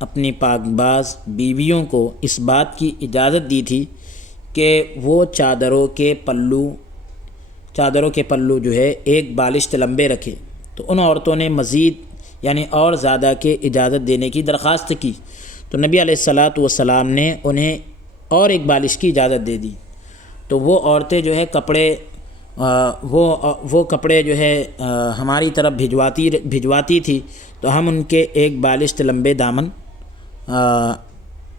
اپنی پاک باز بیویوں کو اس بات کی اجازت دی تھی کہ وہ چادروں کے پلو جو ہے ایک بالشت لمبے رکھے۔ تو ان عورتوں نے مزید یعنی اور زیادہ کے اجازت دینے کی درخواست کی تو نبی علیہ الصلاۃ والسلام نے انہیں اور ایک بالش کی اجازت دے دی۔ تو وہ عورتیں جو ہے وہ کپڑے جو ہے ہماری طرف بھجواتی تھی تو ہم ان کے ایک بالشت لمبے دامن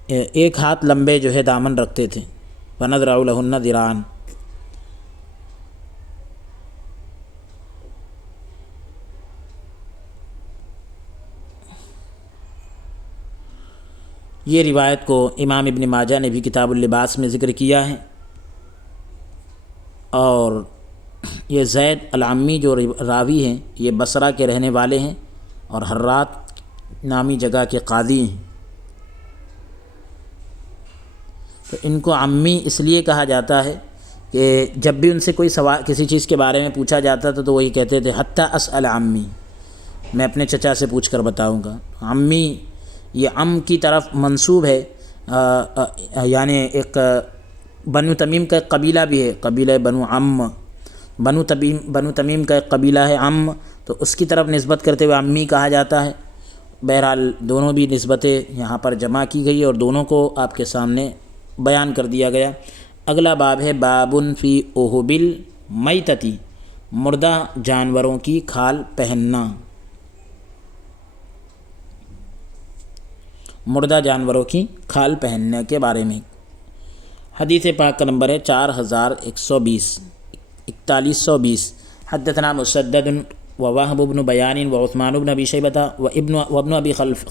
ایک ہاتھ لمبے جو ہے دامن رکھتے تھے۔ فنذرع لہن ذراعا۔ یہ روایت کو امام ابن ماجہ نے بھی کتاب اللباس میں ذکر کیا ہے، اور یہ زید العمی جو راوی ہیں یہ بصرہ کے رہنے والے ہیں اور حرات نامی جگہ کے قاضی ہیں۔ تو ان کو عمی اس لیے کہا جاتا ہے کہ جب بھی ان سے کوئی سوال کسی چیز کے بارے میں پوچھا جاتا تھا تو وہی کہتے تھے حتی اسأل عمی، میں اپنے چچا سے پوچھ کر بتاؤں گا۔ عمی یہ عم کی طرف منسوب ہے، یعنی ایک بنو تمیم کا ایک قبیلہ بھی ہے، قبیلہ بنو عم، بنو تمیم کا ایک قبیلہ ہے عم، تو اس کی طرف نسبت کرتے ہوئے عمی کہا جاتا ہے۔ بہرحال دونوں بھی نسبتیں یہاں پر جمع کی گئی اور دونوں کو آپ کے سامنے بیان کر دیا گیا۔ اگلا باب ہے بابن فی اوہب المیتتی، مردہ جانوروں کی کھال پہننا۔ مردہ جانوروں کی کھال پہننے کے بارے میں حدیث پاک کا نمبر ہے 4120 حدثنا مسدد ووهب بن بیان وعثمان بن ابی شیبہ وابن ابی خلف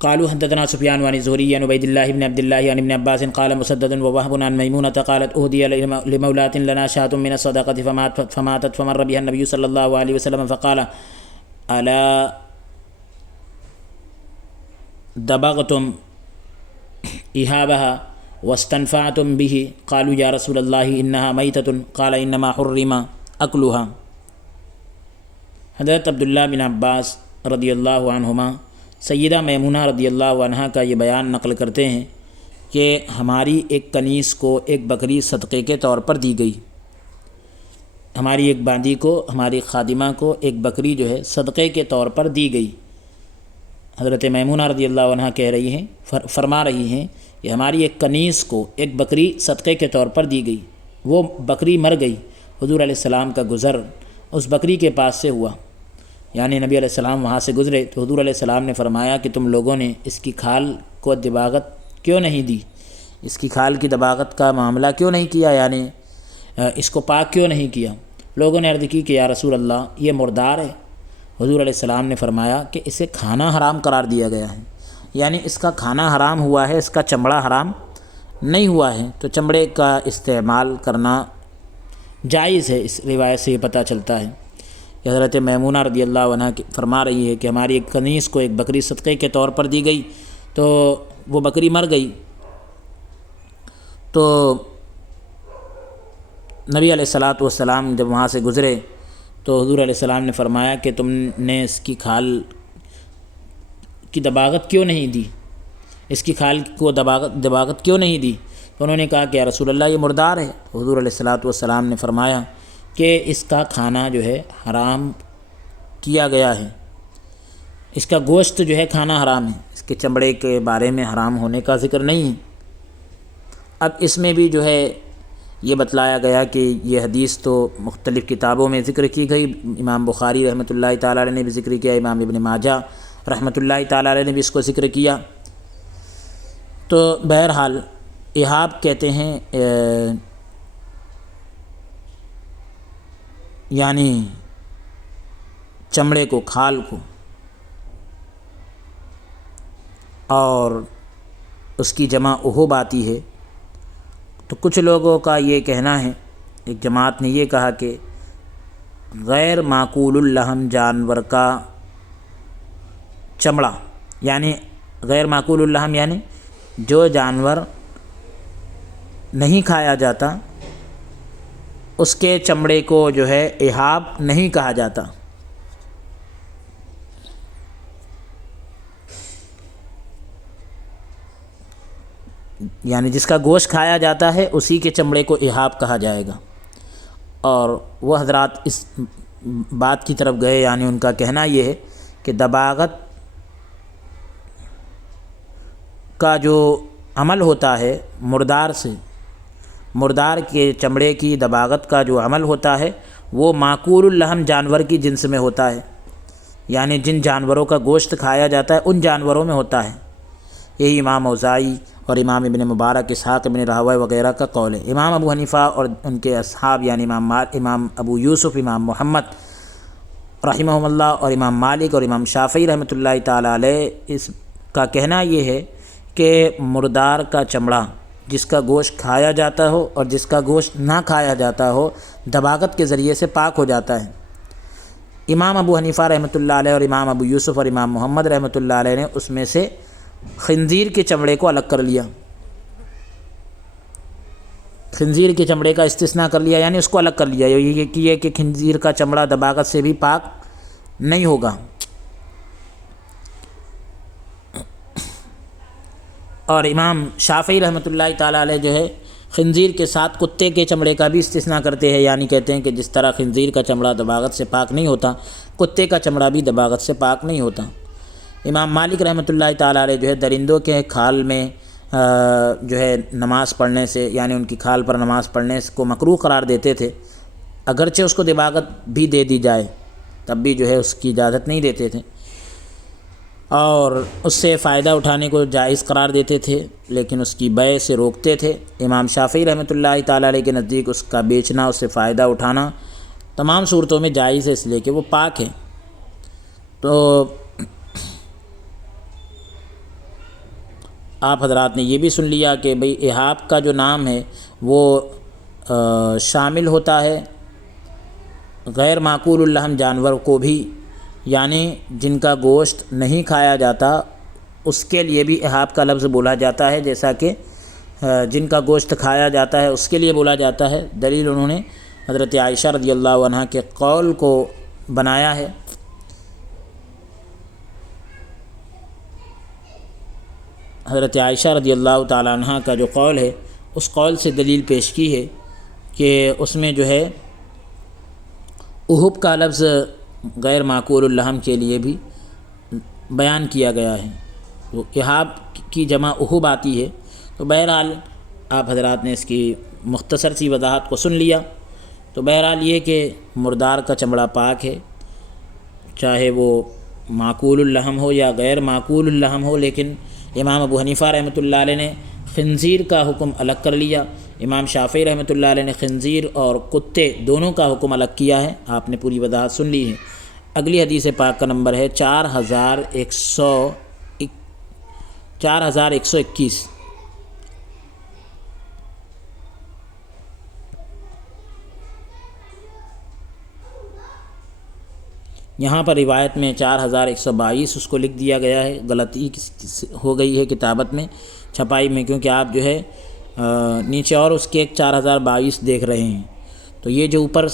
قالوا حدثنا سفیان عن الزهري عن عبید اللہ بن عبد الله عن ابن عباس قال مسدد ووهب عن میمونة قالت اهدي لمولاة لنا شاة من الصدقة فماتت فمر بها النبي صلى الله عليه وسلم فقال الا دبغتم إهابها واستنفعتم به قالوا يا رسول الله إنها ميتة قال إنما حرم أكلها۔ حضرت عبداللہ بن عباس رضی اللہ عنہما سیدہ میمونہ رضی اللہ عنہا کا یہ بیان نقل کرتے ہیں کہ ہماری ایک کنیز کو ایک بکری صدقے کے طور پر دی گئی۔ ہماری ایک باندی کو، ہماری خادمہ کو ایک بکری جو ہے صدقے کے طور پر دی گئی۔ حضرت میمونہ رضی اللہ عنہ کہہ رہی ہیں، فرما رہی ہیں کہ ہماری ایک کنیز کو ایک بکری صدقے کے طور پر دی گئی، وہ بکری مر گئی۔ حضور علیہ السلام کا گزر اس بکری کے پاس سے ہوا، یعنی نبی علیہ السلام وہاں سے گزرے تو حضور علیہ السلام نے فرمایا کہ تم لوگوں نے اس کی کھال کو دباغت کیوں نہیں دی، اس کی کھال کی دباغت کا معاملہ کیوں نہیں کیا، یعنی اس کو پاک کیوں نہیں کیا۔ لوگوں نے عرض کی کہ یا رسول اللہ یہ مردار ہے۔ حضور علیہ السلام نے فرمایا کہ اسے کھانا حرام قرار دیا گیا ہے، یعنی اس کا کھانا حرام ہوا ہے، اس کا چمڑا حرام نہیں ہوا ہے، تو چمڑے کا استعمال کرنا جائز ہے۔ اس روایت سے یہ پتہ چلتا ہے کہ حضرت میمونہ رضی اللہ عنہ فرما رہی ہے کہ ہماری ایک کنیز کو ایک بکری صدقے کے طور پر دی گئی، تو وہ بکری مر گئی، تو نبی علیہ السلام جب وہاں سے گزرے تو حضور علیہ السلام نے فرمایا کہ تم نے اس کی کھال کی دباغت کیوں نہیں دی، اس کی کھال کو دباغت کیوں نہیں دی؟ تو انہوں نے کہا کہ یا رسول اللہ یہ مردار ہے۔ حضور علیہ السلام نے فرمایا کہ اس کا کھانا جو ہے حرام کیا گیا ہے، اس کا گوشت جو ہے کھانا حرام ہے، اس کے چمڑے کے بارے میں حرام ہونے کا ذکر نہیں ہے۔ اب اس میں بھی جو ہے یہ بتلایا گیا کہ یہ حدیث تو مختلف کتابوں میں ذکر کی گئی، امام بخاری رحمۃ اللہ تعالیٰ علیہ نے بھی ذکر کیا، امام ابن ماجہ رحمۃ اللہ تعالیٰ علیہ نے بھی اس کو ذکر کیا۔ تو بہرحال احاب کہتے ہیں یعنی چمڑے کو، کھال کو، اور اس کی جمع احب آتی ہے۔ تو کچھ لوگوں کا یہ کہنا ہے، ایک جماعت نے یہ کہا کہ غیر معقول اللحم جانور کا چمڑا، یعنی غیر معقول اللحم یعنی جو جانور نہیں کھایا جاتا اس کے چمڑے کو جو ہے احاب نہیں کہا جاتا، یعنی جس کا گوشت کھایا جاتا ہے اسی کے چمڑے کو احاب کہا جائے گا۔ اور وہ حضرات اس بات کی طرف گئے، یعنی ان کا کہنا یہ ہے کہ دباغت کا جو عمل ہوتا ہے مردار سے، مردار کے چمڑے کی دباغت کا جو عمل ہوتا ہے وہ معقول اللحم جانور کی جنس میں ہوتا ہے، یعنی جن جانوروں کا گوشت کھایا جاتا ہے ان جانوروں میں ہوتا ہے۔ یہی امام اوزاعی اور امام ابن مبارک، اسحاق ابن راہویہ وغیرہ کا قول ہے۔ امام ابو حنیفہ اور ان کے اصحاب یعنی امام ابو یوسف، امام محمد رحمہم اللہ، اور امام مالک اور امام شافعی رحمۃ اللہ تعالیٰ علیہ، اس کا کہنا یہ ہے کہ مردار کا چمڑا جس کا گوشت کھایا جاتا ہو اور جس کا گوشت نہ کھایا جاتا ہو دباغت کے ذریعے سے پاک ہو جاتا ہے۔ امام ابو حنیفہ رحمۃ اللہ علیہ اور امام ابو یوسف اور امام محمد رحمۃ اللہ علیہ نے اس میں سے خنزیر کے چمڑے کو الگ کر لیا، خنزیر کے چمڑے کا استثناء کر لیا، یعنی اس کو الگ کر لیا، یہ کہ خنزیر کا چمڑا دباغت سے بھی پاک نہیں ہوگا۔ اور امام شافعی رحمۃ اللہ تعالیٰ علیہ جو ہے خنزیر کے ساتھ کتے کے چمڑے کا بھی استثناء کرتے ہیں، یعنی کہتے ہیں کہ جس طرح خنزیر کا چمڑا دباغت سے پاک نہیں ہوتا، کتے کا چمڑا بھی دباغت سے پاک نہیں ہوتا۔ امام مالک رحمۃ اللہ تعالیٰ علیہ جو ہے درندوں کے کھال میں جو ہے نماز پڑھنے سے، یعنی ان کی کھال پر نماز پڑھنے کو مکروہ قرار دیتے تھے، اگرچہ اس کو دباغت بھی دے دی جائے تب بھی جو ہے اس کی اجازت نہیں دیتے تھے، اور اس سے فائدہ اٹھانے کو جائز قرار دیتے تھے، لیکن اس کی بیع سے روکتے تھے۔ امام شافعی رحمۃ اللہ تعالیٰ علیہ کے نزدیک اس کا بیچنا، اس سے فائدہ اٹھانا تمام صورتوں میں جائز ہے، اس لیے کہ وہ پاک ہے۔ تو آپ حضرات نے یہ بھی سن لیا کہ بھئی احاب کا جو نام ہے وہ شامل ہوتا ہے غیر معقول اللحم جانور کو بھی، یعنی جن کا گوشت نہیں کھایا جاتا اس کے لیے بھی احاب کا لفظ بولا جاتا ہے، جیسا کہ جن کا گوشت کھایا جاتا ہے اس کے لیے بولا جاتا ہے۔ دلیل انہوں نے حضرت عائشہ رضی اللہ عنہ کے قول کو بنایا ہے۔ حضرت عائشہ رضی اللہ تعالیٰ عنہ کا جو قول ہے اس قول سے دلیل پیش کی ہے کہ اس میں جو ہے اہب کا لفظ غیر معقول اللحم کے لیے بھی بیان کیا گیا ہے، تو احاب کی جمع اہب آتی ہے۔ تو بہرحال آپ حضرات نے اس کی مختصر سی وضاحت کو سن لیا۔ تو بہرحال یہ کہ مردار کا چمڑا پاک ہے، چاہے وہ معقول اللحم ہو یا غیر معقول اللحم ہو، لیکن امام ابو حنیفہ رحمۃ اللہ علیہ نے خنزیر کا حکم الگ کر لیا، امام شافعی رحمۃ اللہ علیہ نے خنزیر اور کتے دونوں کا حکم الگ کیا ہے۔ آپ نے پوری وضاحت سن لی ہے۔ اگلی حدیث پاک کا نمبر ہے 4121۔ یہاں پر روایت میں 4122 اس کو لکھ دیا گیا ہے، غلطی ہو گئی ہے کتابت میں، چھپائی میں، کیونکہ آپ جو ہے نیچے اور اس کے ایک 4022 دیکھ رہے ہیں۔ تو یہ جو اوپر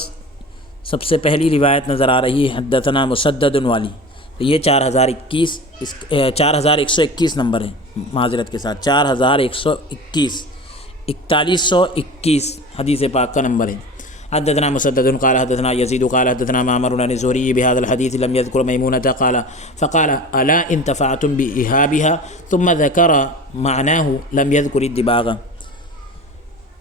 سب سے پہلی روایت نظر آ رہی ہے حدثنا مسدد والی، تو یہ 4121 نمبر ہے، معذرت کے ساتھ 4121 4121 حدیث پاک کا نمبر ہے۔ حدثنا مسدد قال حدثنا يزيد قال حدثنا معمر عن الزهري بهذا الحديث لم يذكر ميمونة قال فقال ألا انتفعتم بإهابها ثم ذكر معناه لم يذكر الدباغ۔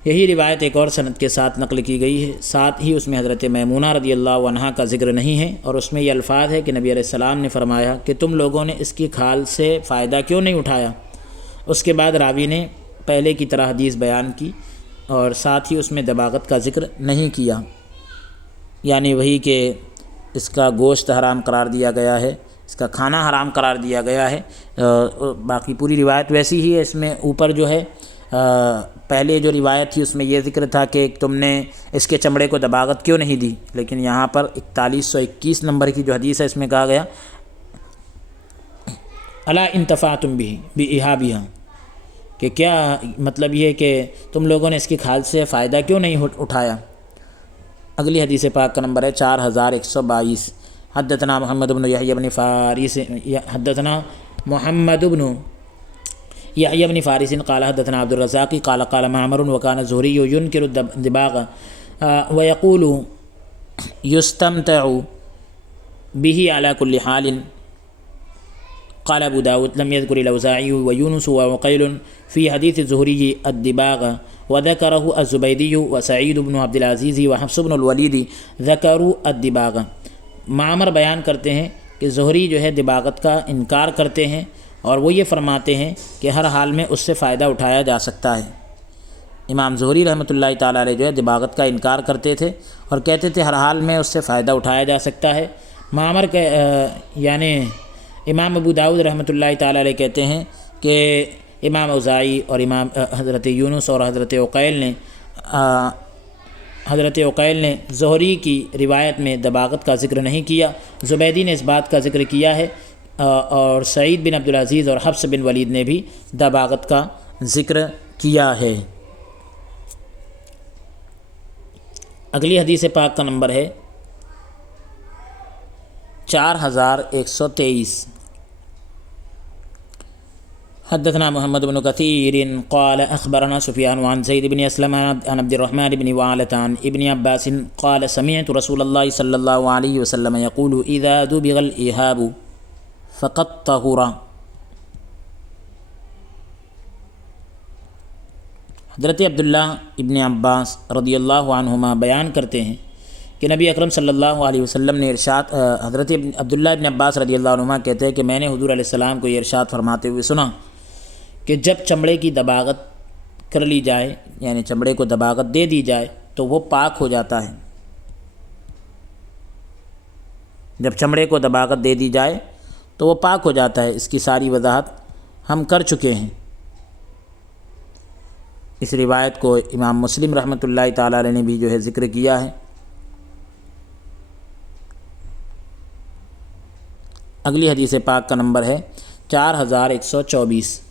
یہی روایت ایک اور سند کے ساتھ نقل کی گئی ہے، ساتھ ہی اس میں حضرت میمونہ رضی اللہ عنہا کا ذکر نہیں ہے، اور اس میں یہ الفاظ ہے کہ نبی علیہ السلام نے فرمایا کہ تم لوگوں نے اس کی کھال سے فائدہ کیوں نہیں اٹھایا۔ اس کے بعد راوی نے پہلے کی طرح حدیث بیان کی اور ساتھ ہی اس میں دباغت کا ذکر نہیں کیا، یعنی وہی کہ اس کا گوشت حرام قرار دیا گیا ہے، اس کا کھانا حرام قرار دیا گیا ہے۔ باقی پوری روایت ویسی ہی ہے، اس میں اوپر جو ہے پہلے جو روایت تھی اس میں یہ ذکر تھا کہ تم نے اس کے چمڑے کو دباغت کیوں نہیں دی، لیکن یہاں پر 4121 نمبر کی جو حدیث ہے اس میں کہا گیا الا انتفعتم بإهابها، کہ کیا مطلب یہ کہ تم لوگوں نے اس کی کھال سے فائدہ کیوں نہیں اٹھایا۔ اگلی حدیث پاک کا نمبر ہے 4122۔ حدثنا محمد بن یحییٰ بن فارس حدثنا محمد بن یحییٰ بن فارس قال حدثنا عبد الرزاق قال قال معمر وكان الزهري ينكر الدباغ ويقول يستمتع به على كل حال۔ قال ابو داود لم يذكر الاوزاعي ويونس وعقيل في حديث الزهري الدباغ وذكره الزبيدي وسعيد بن عبد العزيز وحفص بن الوليد ذكروا الدباغ۔ معمر بیان کرتے ہیں کہ زہری جو ہے دباغت کا انکار کرتے ہیں، اور وہ یہ فرماتے ہیں کہ ہر حال میں اس سے فائدہ اٹھایا جا سکتا ہے۔ امام زہری رحمۃ اللہ تعالیٰ علیہ جو ہے دباغت کا انکار کرتے تھے اور کہتے تھے ہر حال میں اس سے فائدہ اٹھایا جا سکتا ہے۔ معمر کے یعنی امام ابو داؤد رحمۃ اللہ تعالیٰ علیہ کہتے ہیں کہ امام اوزاعی اور امام حضرت یونس اور حضرت عقیل نے زہری کی روایت میں دباغت کا ذکر نہیں کیا، زبیدی نے اس بات کا ذکر کیا ہے، اور سعید بن عبد العزیز اور حفص بن ولید نے بھی دباغت کا ذکر کیا ہے۔ اگلی حدیث پاک کا نمبر ہے 4123۔ حدثنا محمد بن كثير قال أخبرنا سفيان عن زيد بن أسلم عن عبد الرحمن بن وعلة عن ابن عباس قال سمعت رسول الله صلى الله عليه وسلم يقول إذا دبغ الإهاب فقد طهر. حضرت عبداللہ ابن عباس رضی اللہ عنہما بیان کرتے ہیں کہ نبی اکرم صلی اللہ علیہ وسلم نے ارشاد حضرت عبداللہ ابن عباس رضی اللہ عنہما کہتے ہیں کہ میں نے حضور علیہ السلام کو یہ ارشاد فرماتے ہوئے سنا کہ جب چمڑے کی دباغت کر لی جائے، یعنی چمڑے کو دباغت دے دی جائے تو وہ پاک ہو جاتا ہے. جب چمڑے کو دباغت دے دی جائے تو وہ پاک ہو جاتا ہے. اس کی ساری وضاحت ہم کر چکے ہیں. اس روایت کو امام مسلم رحمۃ اللہ تعالیٰ علیہ نے بھی جو ہے ذکر کیا ہے. اگلی حدیث پاک کا نمبر ہے 4124.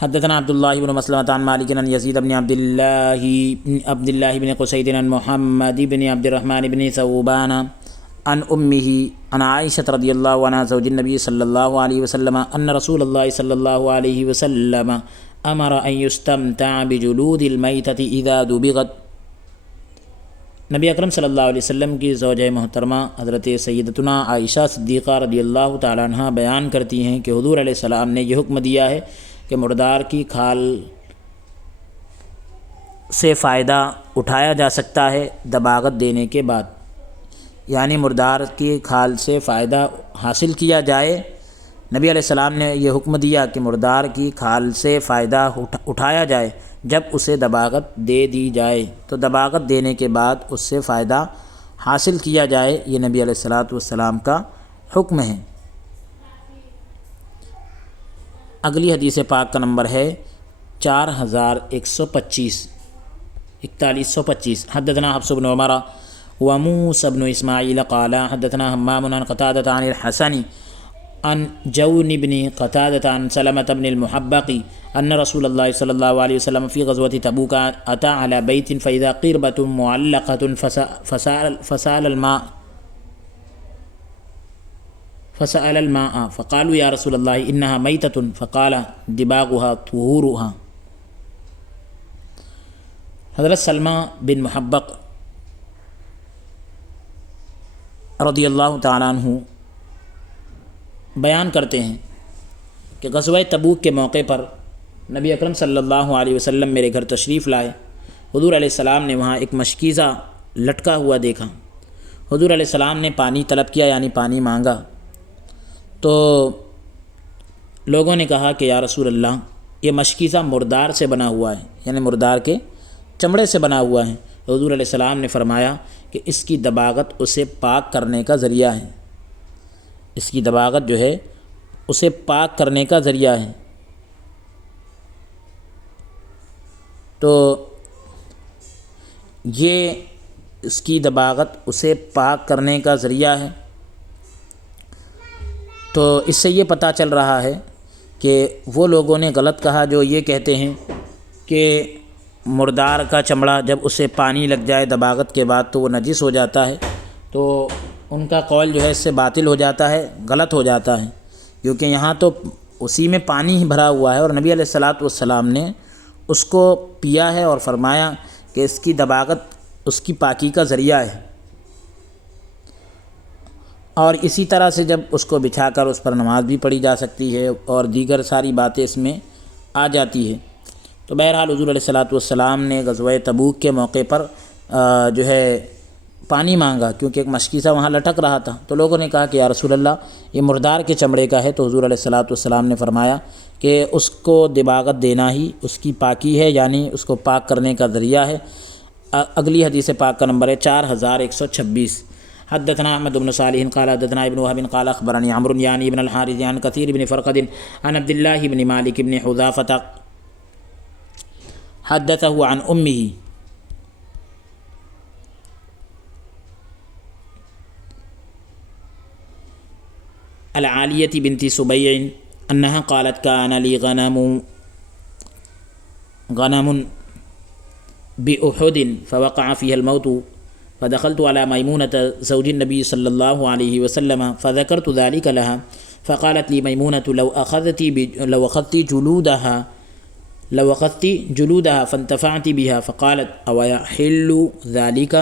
حدثنا عبداللہ بن مسلمۃ عن مالک عن یزید بن عبداللہ بن قصید عن محمد بن عبد الرحمن بن ثوبان عن امہ عن عائشہ رضی اللہ عنہا زوج النبی صلی اللہ علیہ وسلم ان رسول اللہ صلی اللہ علیہ وسلم امر ان یستمتع بجلود المیتۃ اذا دبغت. نبی اکرم صلی اللہ علیہ وسلم کی زوجہ محترمہ حضرت سیدتنا عائشہ صدیقہ رضی اللہ تعالیٰ عنہ بیان کرتی ہیں کہ حضور علیہ السلام نے یہ حکم دیا ہے کہ مردار کی کھال سے فائدہ اٹھایا جا سکتا ہے دباغت دینے کے بعد، یعنی مردار کی کھال سے فائدہ حاصل کیا جائے. نبی علیہ السلام نے یہ حکم دیا کہ مردار کی کھال سے فائدہ اٹھایا جائے جب اسے دباغت دے دی جائے، تو دباغت دینے کے بعد اس سے فائدہ حاصل کیا جائے. یہ نبی علیہ السلام کا حکم ہے. اگلی حدیث پاک کا نمبر ہے 4125. حدثنا حفص بن عمر وموسى بن اسماعیل قال حدثنا حمام عن قتادة عن الحسن عن جون بن قتادة عن سلمة بن المحبق ان رسول اللہ صلی اللہ علیہ وسلم فی غزوة تبوک اتى على بیت فاذا قربة معلقة فسأل الماء فقالوا یا رسول اللہ انہا میتۃ فقال دباغها طہورها. حضرت سلمہ بن محبق رضی اللہ تعالیٰ عنہ بیان کرتے ہیں کہ غزوہ تبوک کے موقع پر نبی اکرم صلی اللہ علیہ وسلم میرے گھر تشریف لائے. حضور علیہ السلام نے وہاں ایک مشکیزہ لٹکا ہوا دیکھا. حضور علیہ السلام نے پانی طلب کیا، یعنی پانی مانگا. تو لوگوں نے کہا کہ یا رسول اللہ یہ مشکیزہ مردار سے بنا ہوا ہے، یعنی مردار کے چمڑے سے بنا ہوا ہے. حضور علیہ السلام نے فرمایا کہ اس کی دباغت اسے پاک کرنے کا ذریعہ ہے. اس کی دباغت جو ہے اسے پاک کرنے کا ذریعہ ہے. تو یہ اس کی دباغت اسے پاک کرنے کا ذریعہ ہے. تو اس سے یہ پتہ چل رہا ہے کہ وہ لوگوں نے غلط کہا جو یہ کہتے ہیں کہ مردار کا چمڑا جب اسے پانی لگ جائے دباغت کے بعد تو وہ نجس ہو جاتا ہے. تو ان کا قول جو ہے اس سے باطل ہو جاتا ہے، غلط ہو جاتا ہے، کیونکہ یہاں تو اسی میں پانی ہی بھرا ہوا ہے اور نبی علیہ السلام نے اس کو پیا ہے اور فرمایا کہ اس کی دباغت اس کی پاکی کا ذریعہ ہے. اور اسی طرح سے جب اس کو بچھا کر اس پر نماز بھی پڑھی جا سکتی ہے اور دیگر ساری باتیں اس میں آ جاتی ہے. تو بہرحال حضور علیہ السلام نے غزوہ تبوک کے موقع پر جو ہے پانی مانگا، کیونکہ ایک مشکیزہ وہاں لٹک رہا تھا. تو لوگوں نے کہا کہ یا رسول اللہ یہ مردار کے چمڑے کا ہے. تو حضور علیہ السلام نے فرمایا کہ اس کو دباغت دینا ہی اس کی پاکی ہے، یعنی اس کو پاک کرنے کا ذریعہ ہے. اگلی حدیث پاک کا نمبر ہے 4126. حدثنا احمد بن صالح قال حدثنا ابن وهب قال اخبرني عمرو يعني بن الحارث عن كثير بن فرقد عن عبد الله بن مالك بن حذافة حدثه عن امه العالية بنت سبيع انها قالت كان لي غنم بأحد فوقع فيها الموت فدخلت على ميمونة زوج النبي صلى الله عليه وسلم فذكرت ذلك لها فقالت لی میمونۃ لو اخذتی جلودها فانتفعت بها فقالت او يحل ذلك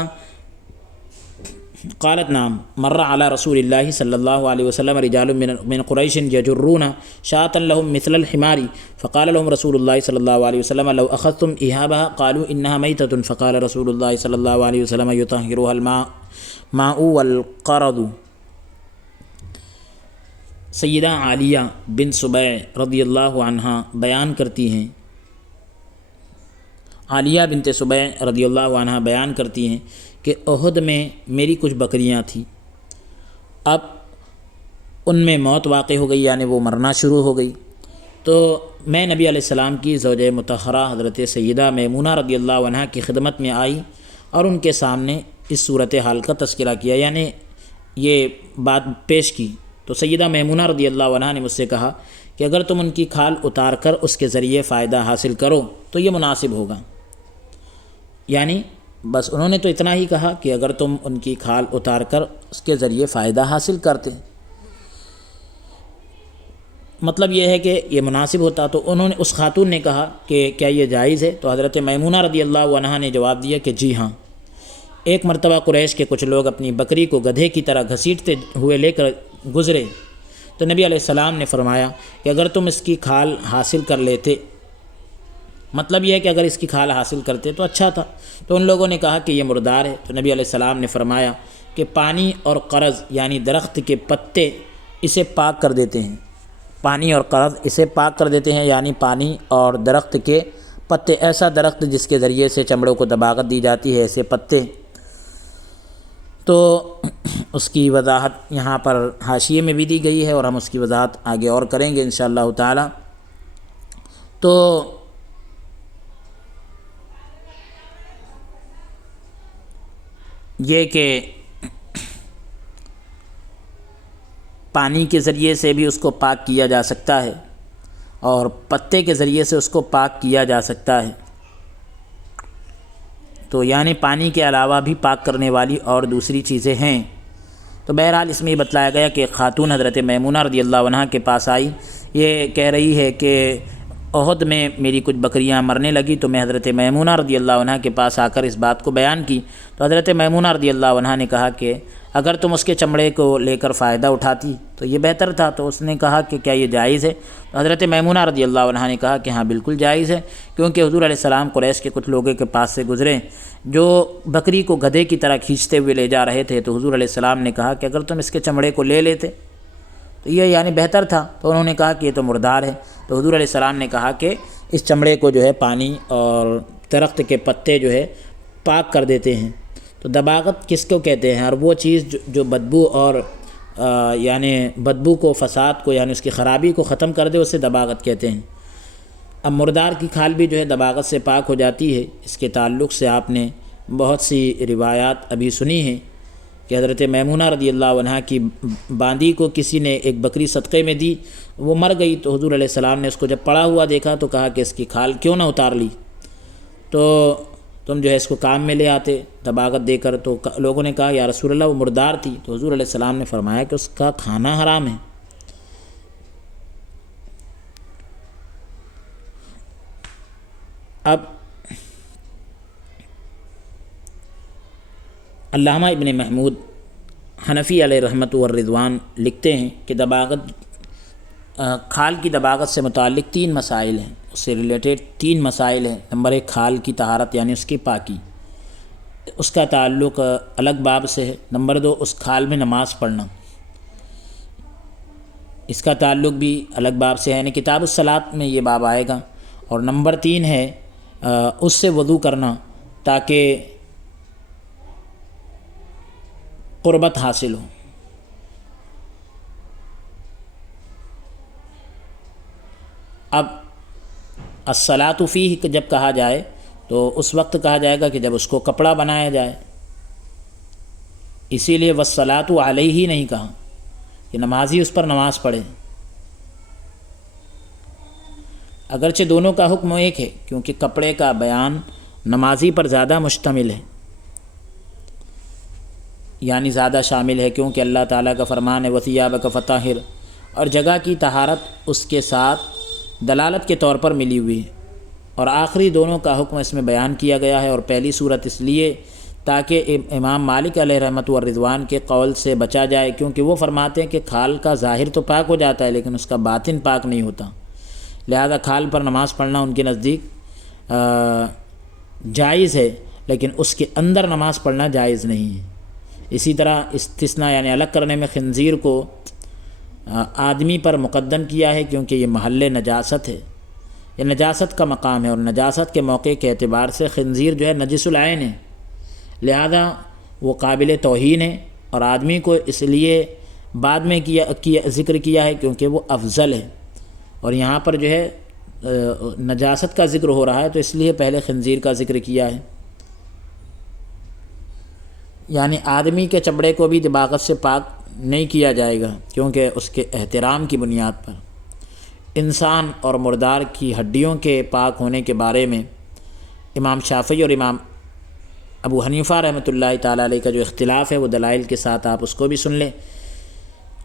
قالت نعم مر على رسول الله صلى الله عليه وسلم رجال من قريش يجرون شاة لهم مثل الحمار فقال لهم رسول الله صلى الله عليه وسلم لو أخذتم إهابها قالوا إنها ميتة فقال رسول الله صلى الله عليه وسلم يطهرها الماء والقرض۔ سیدہ عالیہ بن سبیع رضی اللہ عنہا بیان کرتی ہیں، عالیہ بنت سبیع رضی اللہ عنہا بیان کرتی ہیں کہ احد میں میری کچھ بکریاں تھیں، اب ان میں موت واقع ہو گئی، یعنی وہ مرنا شروع ہو گئی، تو میں نبی علیہ السلام کی زوجہ مطہرہ حضرت سیدہ میمونہ رضی اللہ عنہا کی خدمت میں آئی اور ان کے سامنے اس صورتحال کا تذکرہ کیا، یعنی یہ بات پیش کی۔ تو سیدہ میمونہ رضی اللہ عنہا نے مجھ سے کہا کہ اگر تم ان کی کھال اتار کر اس کے ذریعے فائدہ حاصل کرو تو یہ مناسب ہوگا، یعنی بس انہوں نے تو اتنا ہی کہا کہ اگر تم ان کی کھال اتار کر اس کے ذریعے فائدہ حاصل کرتے، مطلب یہ ہے کہ یہ مناسب ہوتا، تو انہوں نے اس خاتون نے کہا کہ کیا یہ جائز ہے؟ تو حضرت میمونہ رضی اللہ عنہا نے جواب دیا کہ جی ہاں۔ ایک مرتبہ قریش کے کچھ لوگ اپنی بکری کو گدھے کی طرح گھسیٹتے ہوئے لے کر گزرے، تو نبی علیہ السلام نے فرمایا کہ اگر تم اس کی کھال حاصل کر لیتے، مطلب یہ ہے کہ اگر اس کی کھال حاصل کرتے تو اچھا تھا۔ تو ان لوگوں نے کہا کہ یہ مردار ہے، تو نبی علیہ السلام نے فرمایا کہ پانی اور قرض یعنی درخت کے پتے اسے پاک کر دیتے ہیں، پانی اور قرض اسے پاک کر دیتے ہیں، یعنی پانی اور درخت کے پتے، ایسا درخت جس کے ذریعے سے چمڑوں کو دباغت دی جاتی ہے، ایسے پتے۔ تو اس کی وضاحت یہاں پر حاشیے میں بھی دی گئی ہے اور ہم اس کی وضاحت آگے اور کریں گے انشاءاللہ تعالی۔ تو یہ کہ پانی کے ذریعے سے بھی اس کو پاک کیا جا سکتا ہے اور پتے کے ذریعے سے اس کو پاک کیا جا سکتا ہے، تو یعنی پانی کے علاوہ بھی پاک کرنے والی اور دوسری چیزیں ہیں۔ تو بہرحال اس میں یہ بتلایا گیا کہ ایک خاتون حضرت میمونہ رضی اللہ عنہا کے پاس آئی، یہ کہہ رہی ہے کہ احد میں میری کچھ بکریاں مرنے لگی، تو میں حضرت میمونہ رضی اللہ عنہا کے پاس آ کر اس بات کو بیان کی، تو حضرت میمونہ رضی اللہ عنہا نے کہا کہ اگر تم اس کے چمڑے کو لے کر فائدہ اٹھاتی تو یہ بہتر تھا۔ تو اس نے کہا کہ کیا یہ جائز ہے؟ تو حضرت میمونہ رضی اللہ عنہا نے کہا کہ ہاں بالکل جائز ہے، کیونکہ حضور علیہ السلام قریش کے کچھ لوگوں کے پاس سے گزرے جو بکری کو گدھے کی طرح کھینچتے ہوئے لے جا رہے تھے، تو حضور علیہ السلام نے کہا کہ اگر تم اس کے چمڑے کو لے لیتے تو یہ یعنی بہتر تھا، تو انہوں نے کہا کہ یہ تو مردار ہے۔ تو حضور علیہ السلام نے کہا کہ اس چمڑے کو جو ہے پانی اور درخت کے پتے جو ہے پاک کر دیتے ہیں۔ تو دباغت کس کو کہتے ہیں؟ اور وہ چیز جو بدبو اور یعنی بدبو کو، فساد کو، یعنی اس کی خرابی کو ختم کر دے، اسے دباغت کہتے ہیں۔ اب مردار کی کھال بھی جو ہے دباغت سے پاک ہو جاتی ہے۔ اس کے تعلق سے آپ نے بہت سی روایات ابھی سنی ہیں کہ حضرت میمونہ رضی اللہ عنہا کی باندی کو کسی نے ایک بکری صدقے میں دی، وہ مر گئی، تو حضور علیہ السلام نے اس کو جب پڑا ہوا دیکھا تو کہا کہ اس کی کھال کیوں نہ اتار لی، تو تم جو ہے اس کو کام میں لے آتے دباغت دے کر۔ تو لوگوں نے کہا یا رسول اللہ وہ مردار تھی، تو حضور علیہ السلام نے فرمایا کہ اس کا کھانا حرام ہے۔ اب علامہ ابن محمود حنفی علیہ رحمۃ والرضوان لکھتے ہیں کہ دباغت، کھال کی دباغت سے متعلق 3 مسائل ہیں، اس سے ریلیٹڈ 3 مسائل ہیں۔ نمبر 1 کھال کی طہارت یعنی اس کی پاکی، اس کا تعلق الگ باب سے ہے۔ نمبر 2 اس کھال میں نماز پڑھنا، اس کا تعلق بھی الگ باب سے ہے، یعنی کتاب الصلاۃ میں یہ باب آئے گا۔ اور نمبر 3 ہے اس سے وضو کرنا تاکہ قربت حاصل ہو۔ اب الصلاۃ فیہ جب کہا جائے تو اس وقت کہا جائے گا کہ جب اس کو کپڑا بنایا جائے، اسی لیے والصلاۃ علیہ نہیں کہا کہ نمازی اس پر نماز پڑھے، اگرچہ دونوں کا حکم ایک ہے، کیونکہ کپڑے کا بیان نمازی پر زیادہ مشتمل ہے، یعنی زیادہ شامل ہے، کیونکہ اللہ تعالیٰ کا فرمان ہے وَثِيَابَكَ فَطَهِّرْ، اور جگہ کی طہارت اس کے ساتھ دلالت کے طور پر ملی ہوئی ہے۔ اور آخری دونوں کا حکم اس میں بیان کیا گیا ہے، اور پہلی صورت اس لیے تاکہ امام مالک علیہ رحمۃ والرضوان کے قول سے بچا جائے، کیونکہ وہ فرماتے ہیں کہ کھال کا ظاہر تو پاک ہو جاتا ہے لیکن اس کا باطن پاک نہیں ہوتا، لہذا کھال پر نماز پڑھنا ان کے نزدیک جائز ہے لیکن اس کے اندر نماز پڑھنا جائز نہیں ہے۔ اسی طرح استثناء یعنی الگ کرنے میں خنزیر کو آدمی پر مقدم کیا ہے، کیونکہ یہ محل نجاست ہے، یہ نجاست کا مقام ہے، اور نجاست کے موقع کے اعتبار سے خنزیر جو ہے نجس العین ہے، لہذا وہ قابل توہین ہے، اور آدمی کو اس لیے بعد میں ذکر کیا ہے کیونکہ وہ افضل ہے، اور یہاں پر جو ہے نجاست کا ذکر ہو رہا ہے تو اس لیے پہلے خنزیر کا ذکر کیا ہے۔ یعنی آدمی کے چمڑے کو بھی دباغت سے پاک نہیں کیا جائے گا، کیونکہ اس کے احترام کی بنیاد پر۔ انسان اور مردار کی ہڈیوں کے پاک ہونے کے بارے میں امام شافعی اور امام ابو حنیفہ رحمۃ اللہ تعالیٰ علیہ کا جو اختلاف ہے وہ دلائل کے ساتھ آپ اس کو بھی سن لیں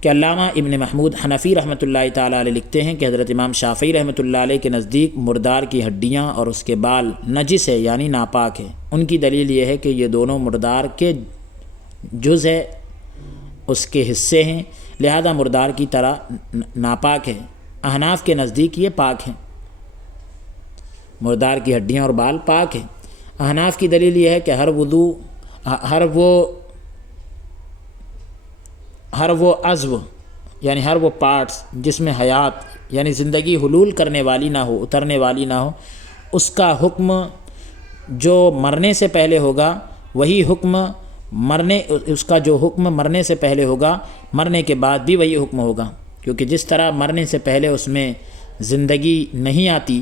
کہ علامہ ابن محمود حنفی رحمۃ اللہ تعالیٰ علیہ لکھتے ہیں کہ حضرت امام شافعی رحمۃ اللہ علیہ کے نزدیک مردار کی ہڈیاں اور اس کے بال نجس ہے یعنی ناپاک ہے۔ ان کی دلیل یہ ہے کہ یہ دونوں مردار کے جز ہے، اس کے حصے ہیں، لہذا مردار کی طرح ناپاک ہے۔ احناف کے نزدیک یہ پاک ہیں، مردار کی ہڈیاں اور بال پاک ہیں۔ احناف کی دلیل یہ ہے کہ ہر وہ عضو یعنی ہر وہ پارٹس جس میں حیات یعنی زندگی حلول کرنے والی نہ ہو، اترنے والی نہ ہو، اس کا حکم جو مرنے سے پہلے ہوگا وہی حکم اس کا جو حکم مرنے سے پہلے ہوگا مرنے کے بعد بھی وہی حکم ہوگا، کیونکہ جس طرح مرنے سے پہلے اس میں زندگی نہیں آتی،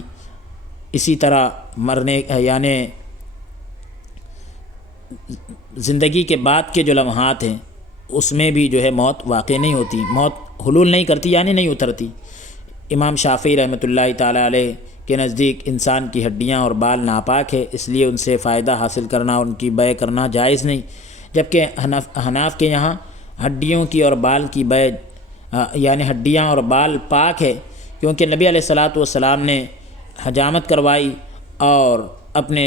اسی طرح یعنی زندگی کے بعد کے جو لمحات ہیں اس میں بھی جو ہے موت واقع نہیں ہوتی، موت حلول نہیں کرتی یعنی نہیں اترتی۔ امام شافعی رحمۃ اللہ تعالیٰ علیہ کے نزدیک انسان کی ہڈیاں اور بال ناپاک ہے، اس لیے ان سے فائدہ حاصل کرنا، ان کی بیع کرنا جائز نہیں، جبکہ حناف کے یہاں ہڈیوں کی اور بال کی بیع یعنی ہڈیاں اور بال پاک ہے، کیونکہ نبی علیہ الصلاۃ والسلام نے حجامت کروائی اور اپنے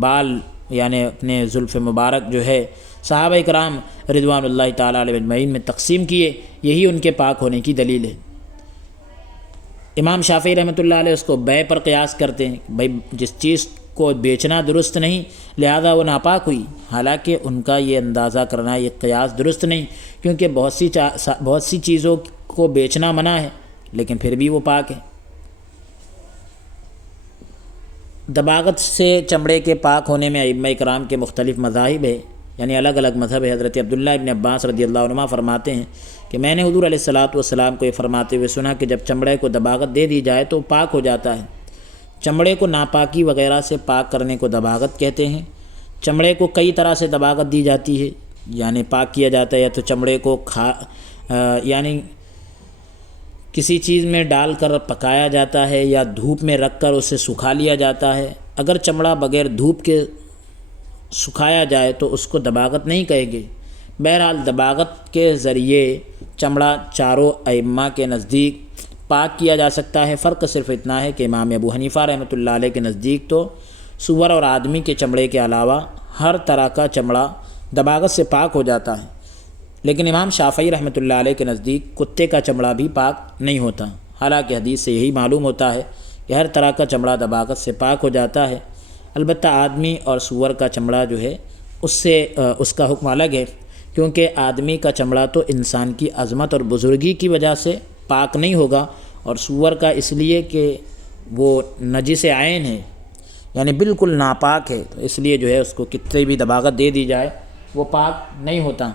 بال یعنی اپنے زلف مبارک جو ہے صحابہ کرام رضوان اللہ تعالیٰ علیہ اجمعین میں تقسیم کیے، یہی ان کے پاک ہونے کی دلیل ہے۔ امام شافعی رحمۃ اللہ علیہ اس کو بیع پر قیاس کرتے ہیں، بھائی جس چیز کو بیچنا درست نہیں لہذا وہ ناپاک ہوئی، حالانکہ ان کا یہ اندازہ کرنا یہ قیاس درست نہیں، کیونکہ بہت سی چیزوں کو بیچنا منع ہے لیکن پھر بھی وہ پاک ہے۔ دباغت سے چمڑے کے پاک ہونے میں ائمہ کرام کے مختلف مذاہب ہے، یعنی الگ الگ مذہب ہے۔ حضرت عبداللہ ابن عباس رضی اللہ عنہما فرماتے ہیں کہ میں نے حضور علیہ الصلاۃ والسلام کو یہ فرماتے ہوئے سنا کہ جب چمڑے کو دباغت دے دی جائے تو پاک ہو جاتا ہے۔ چمڑے کو ناپاکی وغیرہ سے پاک کرنے کو دباغت کہتے ہیں۔ چمڑے کو کئی طرح سے دباغت دی جاتی ہے، یعنی پاک کیا جاتا ہے، یا تو چمڑے کو یعنی کسی چیز میں ڈال کر پکایا جاتا ہے یا دھوپ میں رکھ کر اسے سکھا لیا جاتا ہے۔ اگر چمڑا بغیر دھوپ کے سکھایا جائے تو اس کو دباغت نہیں کہے گے۔ بہرحال دباغت کے ذریعے چمڑا چاروں ائمہ کے نزدیک پاک کیا جا سکتا ہے۔ فرق صرف اتنا ہے کہ امام ابو حنیفہ رحمۃ اللہ علیہ کے نزدیک تو سور اور آدمی کے چمڑے کے علاوہ ہر طرح کا چمڑا دباغت سے پاک ہو جاتا ہے، لیکن امام شافعی رحمۃ اللہ علیہ کے نزدیک کتے کا چمڑا بھی پاک نہیں ہوتا، حالانکہ حدیث سے یہی معلوم ہوتا ہے کہ ہر طرح کا چمڑا دباغت سے پاک ہو جاتا ہے۔ البتہ آدمی اور سور کا چمڑا جو ہے اس کا حکم الگ ہے، کیونکہ آدمی کا چمڑا تو انسان کی عظمت اور بزرگی کی وجہ سے پاک نہیں ہوگا، اور سور کا اس لیے کہ وہ نجس عین ہے یعنی بالکل ناپاک ہے، تو اس لیے جو ہے اس کو کتنی بھی دباغت دے دی جائے وہ پاک نہیں ہوتا۔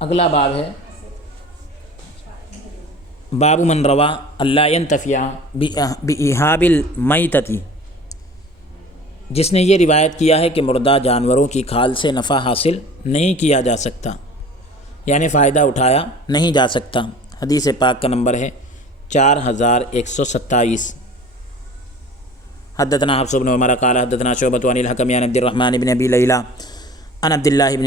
اگلا باب ہے باب من روا اللہ ینتفع بإیہاب المیتۃ، جس نے یہ روایت کیا ہے کہ مردہ جانوروں کی کھال سے نفع حاصل نہیں کیا جا سکتا، یعنی فائدہ اٹھایا نہیں جا سکتا۔ حدیث پاک کا نمبر ہے 4127۔ حدثنا حفص بن عمر قال حدثنا شعبۃ عن الحکم عن عبد الرحمن بن ابی لیلى عن عبد الله بن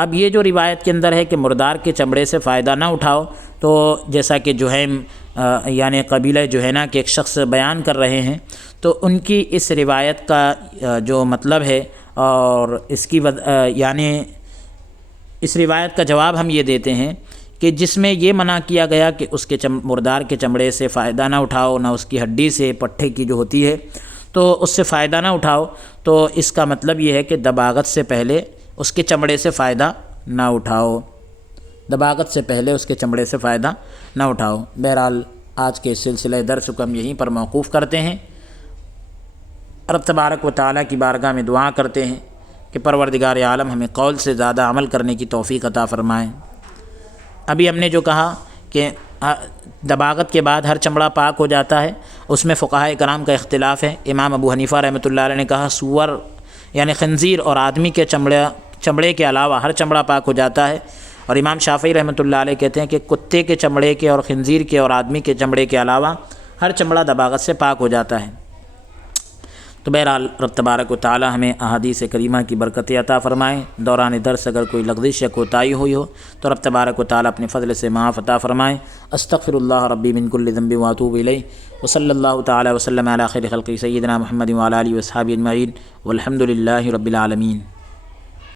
اب یہ جو روایت کے اندر ہے کہ مردار کے چمڑے سے فائدہ نہ اٹھاؤ، تو جیسا کہ جہیم یعنی قبیلہ جہینہ کے ایک شخص بیان کر رہے ہیں، تو ان کی اس روایت کا جو مطلب ہے اور اس کی یعنی اس روایت کا جواب ہم یہ دیتے ہیں کہ جس میں یہ منع کیا گیا کہ اس کے مردار کے چمڑے سے فائدہ نہ اٹھاؤ، نہ اس کی ہڈی سے، پٹھے کی جو ہوتی ہے تو اس سے فائدہ نہ اٹھاؤ، تو اس کا مطلب یہ ہے کہ دباغت سے پہلے اس کے چمڑے سے فائدہ نہ اٹھاؤ، دباغت سے پہلے اس کے چمڑے سے فائدہ نہ اٹھاؤ۔ بہرحال آج کے سلسلہ درس کو ہم یہیں پر موقوف کرتے ہیں۔ رب تبارک و تعالیٰ کی بارگاہ میں دعا کرتے ہیں کہ پروردگار عالم ہمیں قول سے زیادہ عمل کرنے کی توفیق عطا فرمائے۔ ابھی ہم نے جو کہا کہ دباغت کے بعد ہر چمڑا پاک ہو جاتا ہے، اس میں فقہاء کرام کا اختلاف ہے۔ امام ابو حنیفہ رحمۃ اللہ علیہ نے کہا سور یعنی خنزیر اور آدمی کے چمڑے کے علاوہ ہر چمڑا پاک ہو جاتا ہے، اور امام شافعی رحمۃ اللہ علیہ کہتے ہیں کہ کتے کے چمڑے کے اور خنزیر کے اور آدمی کے چمڑے کے علاوہ ہر چمڑا دباغت سے پاک ہو جاتا ہے۔ تو بہرحال رب تبارک و تعالی ہمیں احادیث کریمہ کی برکت عطا فرمائے۔ دوران درس اگر کوئی لغزش یا کوتاہی ہوئی ہو تو رب تبارک و تعالی اپنے فضل سے معاف عطا فرمائے۔ استغفر اللہ ربی من کل ذنب واتوب الیہ، وصلی اللہ تعالی وسلم علی خیر خلقہ سیدنا محمد وعلی آلہ وصحبہ اجمعین، والحمد للہ رب العالمین۔